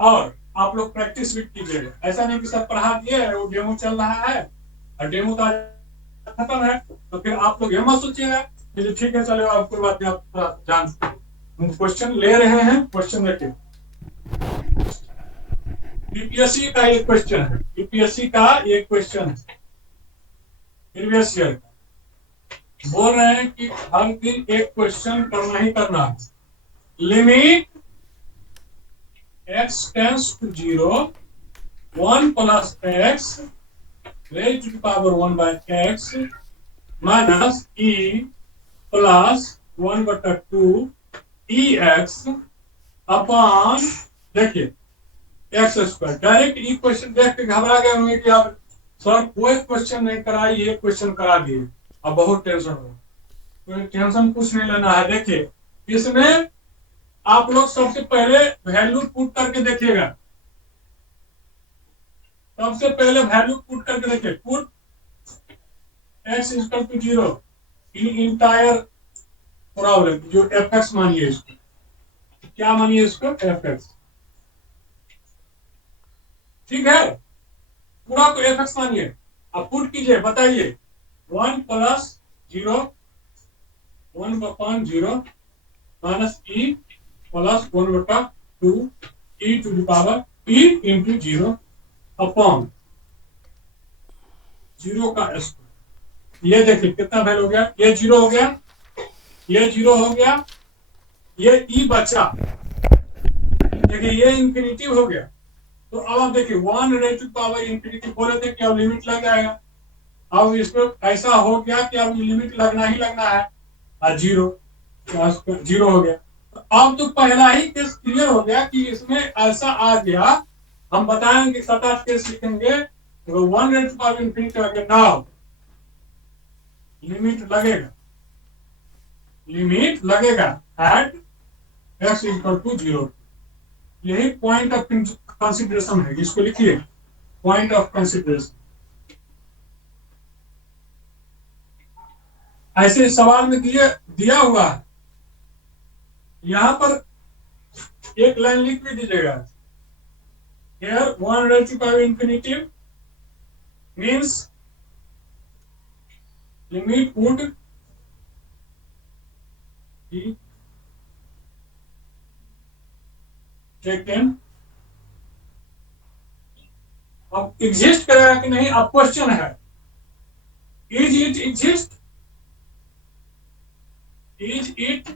और आप लोग प्रैक्टिस भी कीजिएगा। ऐसा नहीं कि सब पढ़ा दिए वो डेमो चल रहा है और डेमो का खत्म है तो फिर आप लोग ये मत सोचिएगा कि ठीक है चलो आपको बात नहीं, आप थोड़ा जान हम क्वेश्चन ले रहे हैं। क्वेश्चन देखिए, यूपीएससी का एक क्वेश्चन है, यूपीएससी का एक क्वेश्चन है प्रीवियस ईयर का। बोल रहे हैं कि हर दिन एक क्वेश्चन करना ही करना है। Limit x tends to 0 1 plus x raised to the power 1 by x minus e plus 1/2 ex upon, देखिए एक्स स्क्वायर। डायरेक्ट ई क्वेश्चन देख के घबरा गए होंगे कि आप सर कोई क्वेश्चन नहीं कराई, ये क्वेश्चन करा दिए, अब बहुत टेंशन हो। तो टेंशन कुछ नहीं लेना है। देखिए इसमें आप लोग सबसे पहले वैल्यू पुट करके देखिएगा, सबसे पहले वैल्यू पुट करके देखिए। Put x equal to 0 in entire problem, जो fx मानिए इसको, क्या मानिए इसको, fx, ठीक है, पूरा को fx मानिए। अब पुट कीजिए, बताइए 1 plus 0 1/0 minus e plus 1/2 e to the power e into 0 upon zero का स्क्वायर। ये देखिए कितना वैल्यू हो गया, ये जीरो हो गया, ये जीरो हो गया, ये ई बचा, देखिए ये इंफिनिटी हो गया। तो अब आप देखिए 1 रेज़ टू पावर इंफिनिटी बोले थे कि अब लिमिट लग जाएगा। अब इसमें ऐसा हो गया कि अब लिमिट लगना ही लगना है, और जीरो जीरो हो गया। तो अब तो पहला ही केस क्लियर हो गया कि इसमें ऐसा आ गया। हम बताएंगे 7-8 केस लिखेंगे, तो 1 रेज़ टू पावर इंफिनिटी हो गया। नाउ लिमिट लगेगा, लिमिट लगेगा एट x इक्वल टू 0। यही पॉइंट ऑफ कंसिडरेशन है, इसको लिखिए पॉइंट ऑफ कंसिडरेशन। ऐसे सवाल में दिया हुआ है, यहां पर एक लाइन लिख भी दीजिएगा, here 1 raised to power infinity means limit would be taken। अब एग्जिस्ट करेगा कि नहीं, अब क्वेश्चन है, is it exist, is it,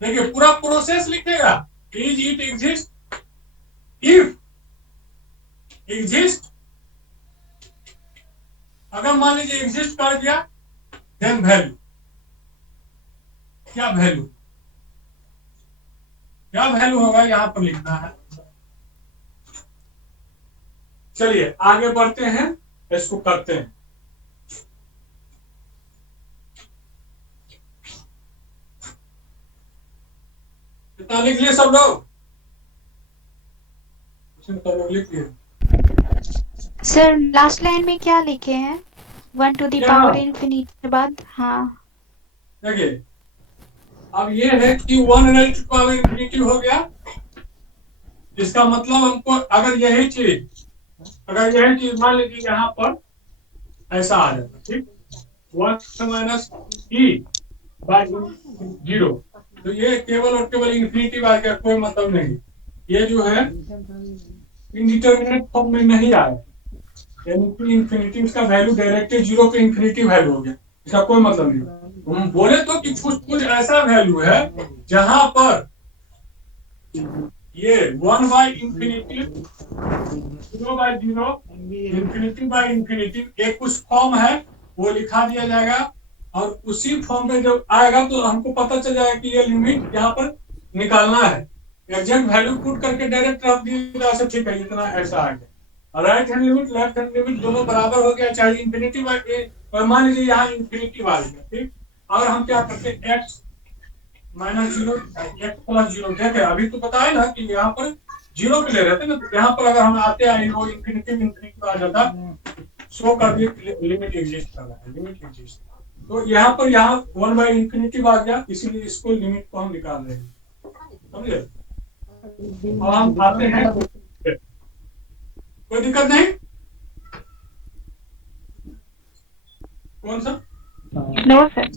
देखिए पूरा प्रोसेस लिखेगा, is it exist, if exist, अगर मान लीजिए एग्जिस्ट कर दिया, देन वैल्यू, क्या वैल्यू, क्या वैल्यू होगा यहां पर लिखना है। चलिए आगे बढ़ते हैं, इसको करते हैं। कितना लिख लिए सब लोग, लिख लिए सर लास्ट लाइन में क्या लिखे हैं, 1 टू द क्या? पावर इंफिनिटी के बाद? हाँ देखिए अब ये है कि 1 रेज़ टू पावर इंफिनिटी हो गया। इसका मतलब हमको अगर यही चीज मान लीजिए यहाँ पर ऐसा आ जाता, ठीक, 1 माइनस ई बाय 0, तो ये केवल और केवल इंफिनिटी आ गया, कोई मतलब नहीं। ये जो है इनडिटरमिनेट फॉर्म में नहीं आया, यानी कि इंफिनिटी इसका वैल्यू डायरेक्टली 0 पे इंफिनिटी वैल्यू हो गया, इसका कोई मतलब नहीं। हम बोले तो कि कुछ ऐसा वैल्यू है जहां पर ये 1 by infinity, 0 by 0, infinity by infinity एक कुछ फॉर्म है, वो लिखा दिया जाएगा, और उसी फॉर्म में जब आएगा तो हमको पता चल जाएगा कि ये लिमिट यहाँ पर निकालना है। एग्जैक्ट वैल्यू पुट करके डायरेक्ट रख दिया, ठीक है इतना ऐसा आ गया। Right hand limit left hand limit दोनों बराबर हो गया, चाहे इंफिनिटी बाई, मान लीजिए यहाँ इंफिनिटी वाली है, ठीक। और हम क्या करते हैं, x माइनस 0 x प्लस 0, देखे अभी तो बताया ना कि यहाँ पर 0 पे ले रहे थे ना, तो यहाँ पर अगर हम आते हैं वो इंफिनिटी आ जाता, शो कर दिए लिमिट एग्जिस्ट कर रहा है, लिमिट एग्जिस्ट। तो यहाँ पर 1 बाई इंफिनिटी आ गया, इसीलिए इसको लिमिट को हम निकाल रहे हैं, समझे। और हम आते हैं, कोई दिक्कत नहीं, कौन सा no sir,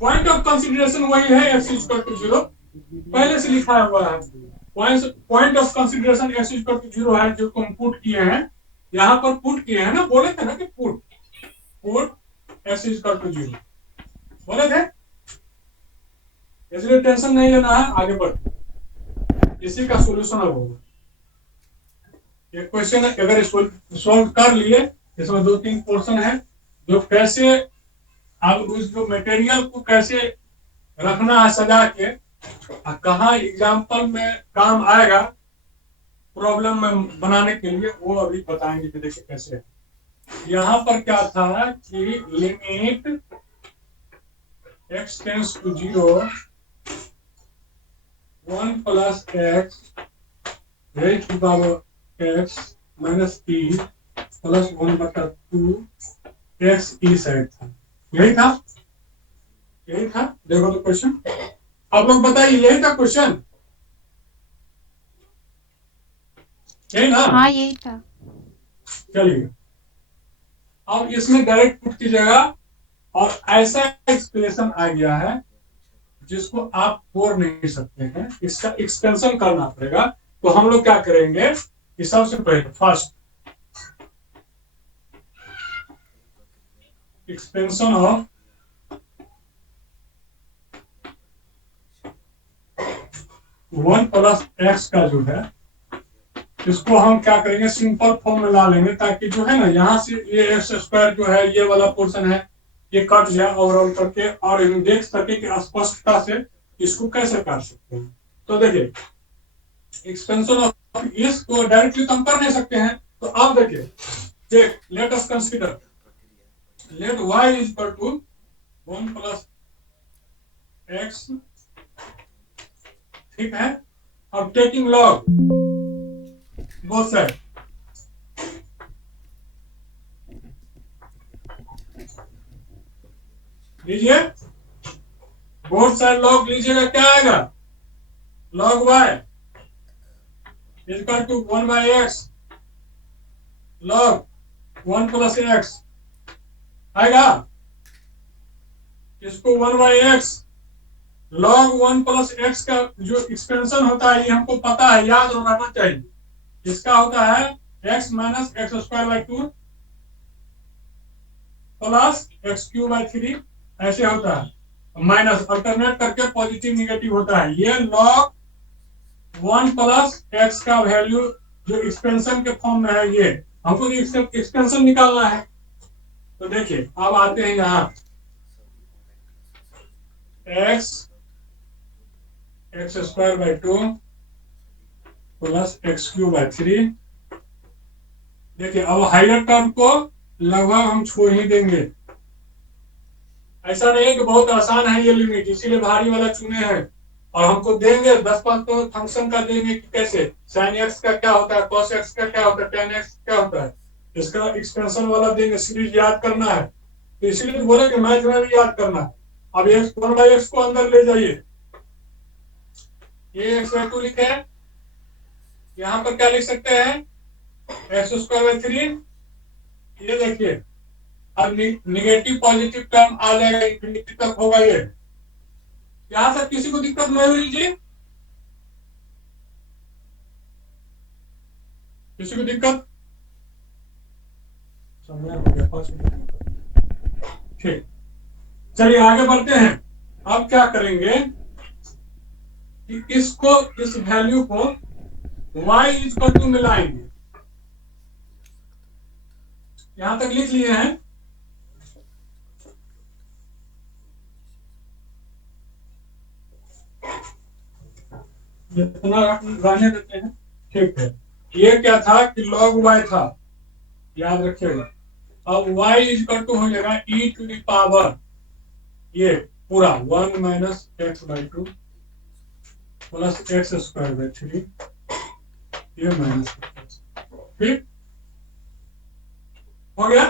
point of consideration वही है, x इक्वल टू 0 पहले से लिखा हुआ है। Point of consideration x equal to 0 है, जो हम पुट किए हैं, यहाँ पर पुट किए हैं ना, बोले थे ना कि पुट x इक्वल टू 0 बोले थे, इसलिए टेंशन नहीं लेना है, आगे बढ़, इसी का सोल्यूशन अब होगा। एक क्वेश्चन है, अगर सॉल्व कर लिए, इसमें 2-3 पोर्शन है, जो कैसे अब उस जो मटेरियल को कैसे रखना है सजा के, कहाँ एग्जाम्पल में काम आएगा प्रॉब्लम में बनाने के लिए, वो अभी बताएंगे कि देखिए कैसे है। यहाँ पर क्या था कि limit x tends to 0 1 plus x raised to power x minus e plus 1/2 x e side था, यही था, यही था। देखो तो क्वेश्चन, आप लोग बताइए, यही था क्वेश्चन, यही ना? हाँ यही था। चलिए अब इसमें डायरेक्ट पुट कीजिएगा, और ऐसा एक्सप्रेशन आ गया है जिसको आप छोड़ नहीं सकते हैं, इसका एक्सपेंशन करना पड़ेगा। तो हम लोग क्या करेंगे कि सबसे पहले first expansion of one plus x का जो है इसको हम क्या करेंगे, सिंपल फॉर्म में ला लेंगे, ताकि जो है ना यहाँ से ये एक्स स्क्वायर जो है ये वाला पोर्शन है ये कट जाए ओवरऑल करके, और हम देख सके कि स्पष्टता से इसको कैसे कर सकते हैं। तो देखिए एक्सपेंशन ऑफ इसको डायरेक्टली तो हम कर नहीं सकते हैं, तो आप देखिए let us consider let y is equal to 1 plus x, ठीक है। अब टेकिंग लॉग बोथ साइड, लीजिए बोथ साइड लॉग लीजिएगा, क्या आएगा, log y equal to 1 by x log 1 plus x आएगा। इसको 1 by x log 1 plus x का जो एक्सपेंशन होता है ये हमको पता है, याद रहना चाहिए। इसका होता है x minus x square by 2 plus x cube by 3, ऐसे होता है, माइनस अल्टरनेट करके पॉजिटिव निगेटिव होता है। ये लॉग 1 प्लस एक्स का वैल्यू जो एक्सपेंशन के फॉर्म में है, ये हमको एक्सपेंशन निकालना है। तो देखिए अब आते हैं यहाँ x x square by 2 plus x cube by 3। देखिए अब हायर टर्म को लगभग हम छोड़ ही देंगे, ऐसा नहीं कि बहुत आसान है ये लिमिट, इसीलिए भारी वाला चुने हैं। और हमको देंगे 10 तो फंक्शन का देंगे कि कैसे sin x का क्या होता है, cos x का क्या होता है, tan x क्या होता है, इसका एक्सपेंशन वाला देंगे, सीरीज याद करना है। तो इसीलिए बोले कि मैथ में भी याद करना है। अब ये 1 बाई एक्स को अंदर ले जाइए, ये एक्स बाई 2 लिखे हैं, यहाँ पर क्या लिख सकते हैं एक्स स्क्वायर बाई 3। ये देखिए अब निगेटिव पॉजिटिव टर्म आ जाएगा, इंफिनिटी तक होगा ये। यहां तक किसी को दिक्कत नहीं हुई जी, किसी को दिक्कत, समय हो गया 5 मिनट, ठीक। चलिए आगे बढ़ते हैं। अब क्या करेंगे कि इसको इस वैल्यू को y इक्वल टू मिलाएंगे, यहां तक लिख लिए हैं। इतना रहने देते हैं, ठीक है। ये क्या था कि log y था, याद रखिएगा। अब y इक्वल टू हो जाएगा e टू द पावर ये पूरा 1 minus x by 2 plus x square by 3 ये माइनस, ठीक हो गया।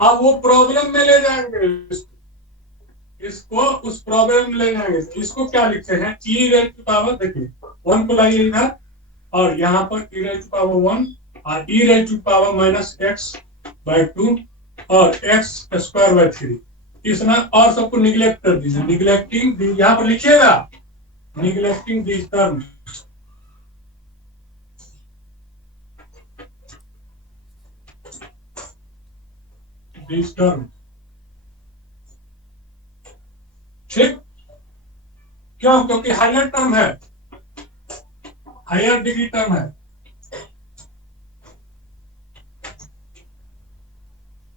अब वो प्रॉब्लम में ले जाएंगे इसको उस प्रॉब्लम में ले जाएंगे। इसको क्या लिखते हैं e रेज़ टू पावर, देखिए 1 को लाइए इधर और यहाँ पर e रेज़ टू पावर 1 और e raise to power minus x by 2 और एक्स स्क्वायर बाई 3। इसमें और सबको निगलेक्ट कर दीजिए, निगलेक्टिंग यहाँ पर लिखिएगा neglecting this term, this term, ठीक। क्यों, क्योंकि हायर टर्म है, हायर डिग्री टर्म है,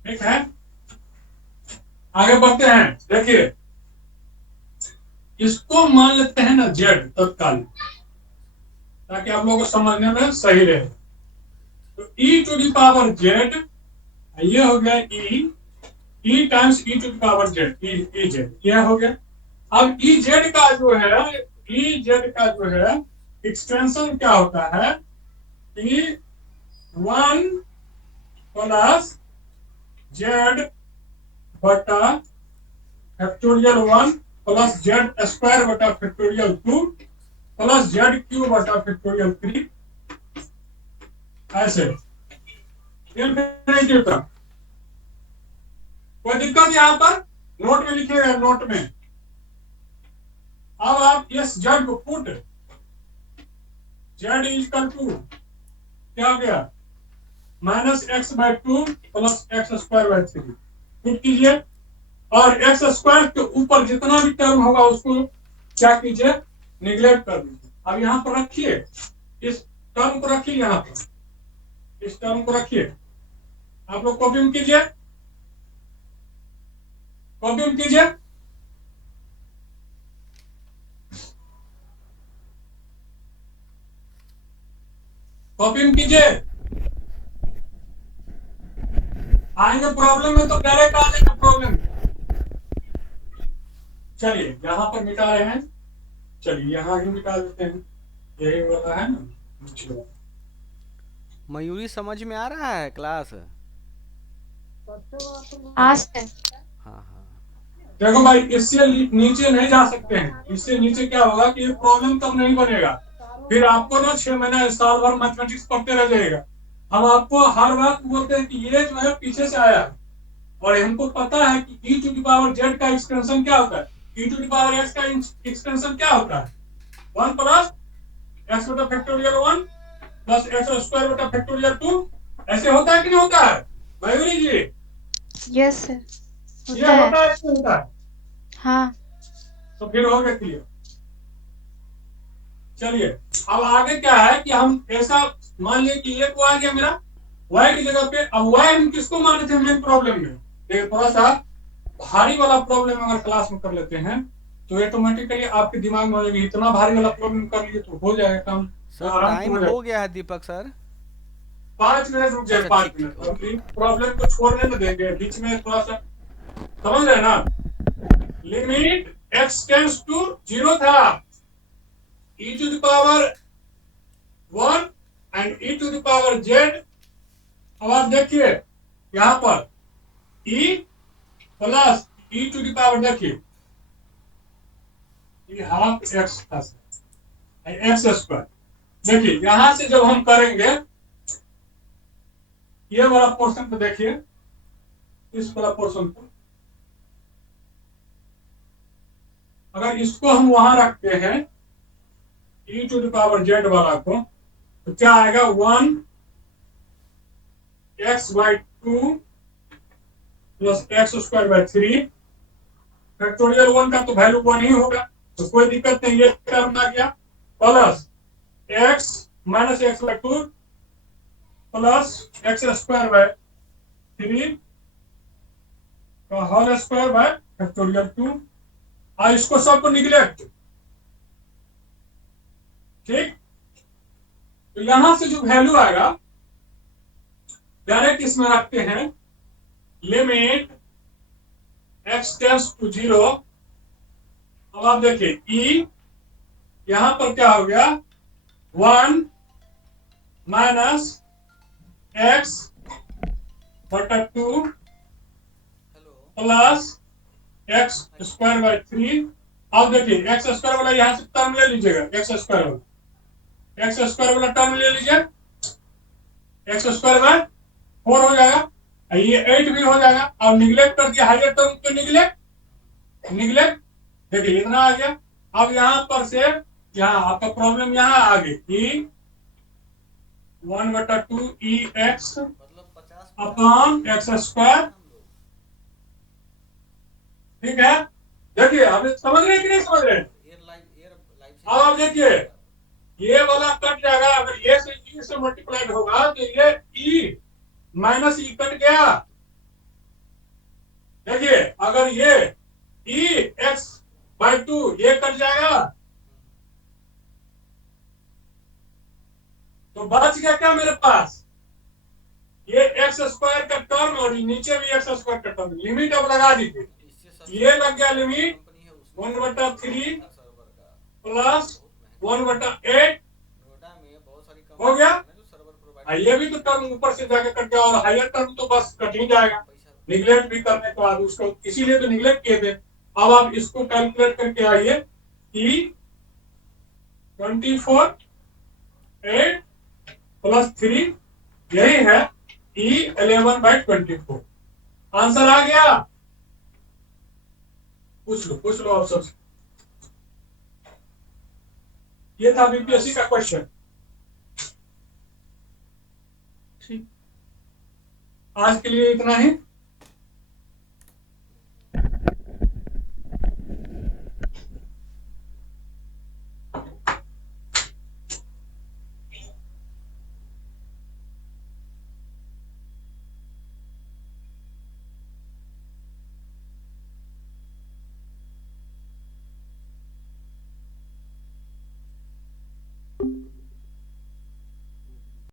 ठीक है। आगे बढ़ते हैं, देखिए इसको मान लेते हैं ना जेड तत्काल, ताकि आप लोगों को समझने में सही रहे। तो e to the power z ये हो गया e times e to the power z, e z यह हो गया। अब e जेड का जो है एक्सटेंशन क्या होता है कि 1 प्लस जेड बटा फैक्टोरियल 1 प्लस जेड स्क्वायर बटा फैक्टोरियल 2 प्लस जेड क्यूब बटा फैक्टोरियल 3, ऐसे इनफिनिटी तक। कोई दिक्कत यहाँ पर, नोट में लिखिएगा, नोट में। अब आप इस जेड को पुट जेड इक्वल टू क्या हो गया minus x by 2 plus x square by 3, put कीजिए और एक्स स्क्वायर के ऊपर जितना भी टर्म होगा उसको क्या कीजिए, निगलेक्ट कर दीजिए। अब यहाँ पर रखिए, इस टर्म को रखिए, यहाँ पर इस टर्म को रखिए, आप लोग कॉपी में कीजिए, कॉपी में कीजिए। कॉपी में कीजिए, आएंगे प्रॉब्लम में तो डायरेक्ट आ जाएगा प्रॉब्लम। चलिए यहाँ पर मिटा रहे हैं, चलिए यहाँ ही मिटा देते हैं, यही वाला है ना। मयूरी समझ में आ रहा है क्लास? आज तक हाँ हाँ। देखो भाई, इससे नीचे नहीं जा सकते हैं, इससे नीचे क्या होगा कि प्रॉब्लम तब नहीं बनेगा, फिर आपको ना 6 महीना साल भर मैथमेटिक्स पढ़ते रह जाएगा। हम आपको हर बात बोलते हैं कि ये जो है पीछे से आया है, और हमको पता है कि e to the power z का एक्सटेंशन क्या होता है, e to the power x का एक्सटेंशन क्या होता है, 1 प्लस x बटा फैक्टोरियल 1 प्लस x स्क्वायर बटा फैक्टोरियल 2। ऐसे होता है कि नहीं होता है मयूरी जी? यस सर, ये होता है। होता है कि नहीं होता है? हाँ तो फिर हो गया क्लियर। चलिए अब आगे क्या है कि हम ऐसा मान लिया कि ये तो आ गया मेरा y की जगह पे, अब y हम किसको माने थे मेन प्रॉब्लम में, देखिए थोड़ा सा भारी वाला प्रॉब्लम अगर क्लास में कर लेते हैं तो ऑटोमेटिकली आपके दिमाग में हो जाएगा, इतना भारी वाला प्रॉब्लम कर लिए तो हो जाएगा काम सर आराम से टाइम हो जाएगा। हो गया है दीपक सर। 5 मिनट रुक जाए, अच्छा, 5 ठीक, मिनट ठीक, और प्रॉब्लम को छोड़ने में देंगे, बीच में थोड़ा सा समझ रहे ना। लिमिट x टेंड्स टू 0 था, e to the power 1 and e to the power z। अब आप देखिए यहाँ पर e plus e to the power, देखिए ये हाफ x था, एक्स स्क्वायर। देखिए यहां से जब हम करेंगे ये वाला पोर्शन, तो देखिए इस वाला पोर्शन को अगर इसको हम वहां रखते हैं e to the power z वाला को, तो क्या आएगा 1 x by 2 plus x square by 3। Factorial 1 का तो वैल्यू 1 ही होगा, तो कोई दिक्कत नहीं, ये टर्म आ गया plus x minus x by 2 plus x square by 3 का होल स्क्वायर बाय फैक्टोरियल 2। और इसको सबको निगलेक्ट, ठीक। तो यहां से जो वैल्यू आएगा डायरेक्ट इसमें रखते हैं, लिमिट x टेंड्स टू 0। अब आप देखिए e यहां पर क्या हो गया 1 माइनस x बटा 2 प्लस एक्स स्क्वायर बाई 3। अब देखिए एक्स स्क्वायर वाला यहां से टर्म ले लीजिएगा, एक्स स्क्वायर वाला टर्म ले लीजिए, एक्स स्क्वायर बाय 4 हो जाएगा, ये 8 भी हो जाएगा। अब निगलेक्ट कर दिया हाइयर टर्म को, निगलेक्ट देखिए इतना आ गया। अब यहां पर से यहाँ आपका प्रॉब्लम यहाँ आ गई, 1/2 ई एक्स अपॉन एक्स स्क्वायर, ठीक है। देखिए आप समझ रहे हैं कि नहीं समझ रहे हैं? अब आप देखिए ये वाला कट जाएगा, अगर ये से ई से मल्टीप्लाइड होगा तो ये ई माइनस ई कट गया। देखिए अगर ये ई एक्स बाई 2 ये कट जाएगा तो बच गया क्या मेरे पास, ये एक्स स्क्वायर का टर्म और नीचे भी एक्स स्क्वायर का टर्म। लिमिट अब लगा दीजिए, ये लग गया लिमिट 1/3 प्लस 1/8 हो गया। ये भी तो टर्म ऊपर से जाके कट गया, और हायर टर्म तो बस कट ही जाएगा निगलेक्ट भी करने के बाद उसको, इसीलिए तो निगलेक्ट किए थे। अब आप इसको कैलकुलेट करके आइए, ई 24 8 प्लस 3 यही है ई 11/24। आंसर आ गया, पूछ लो आप सबसे। ये था बीपीएससी का क्वेश्चन। ठीक, आज के लिए इतना ही।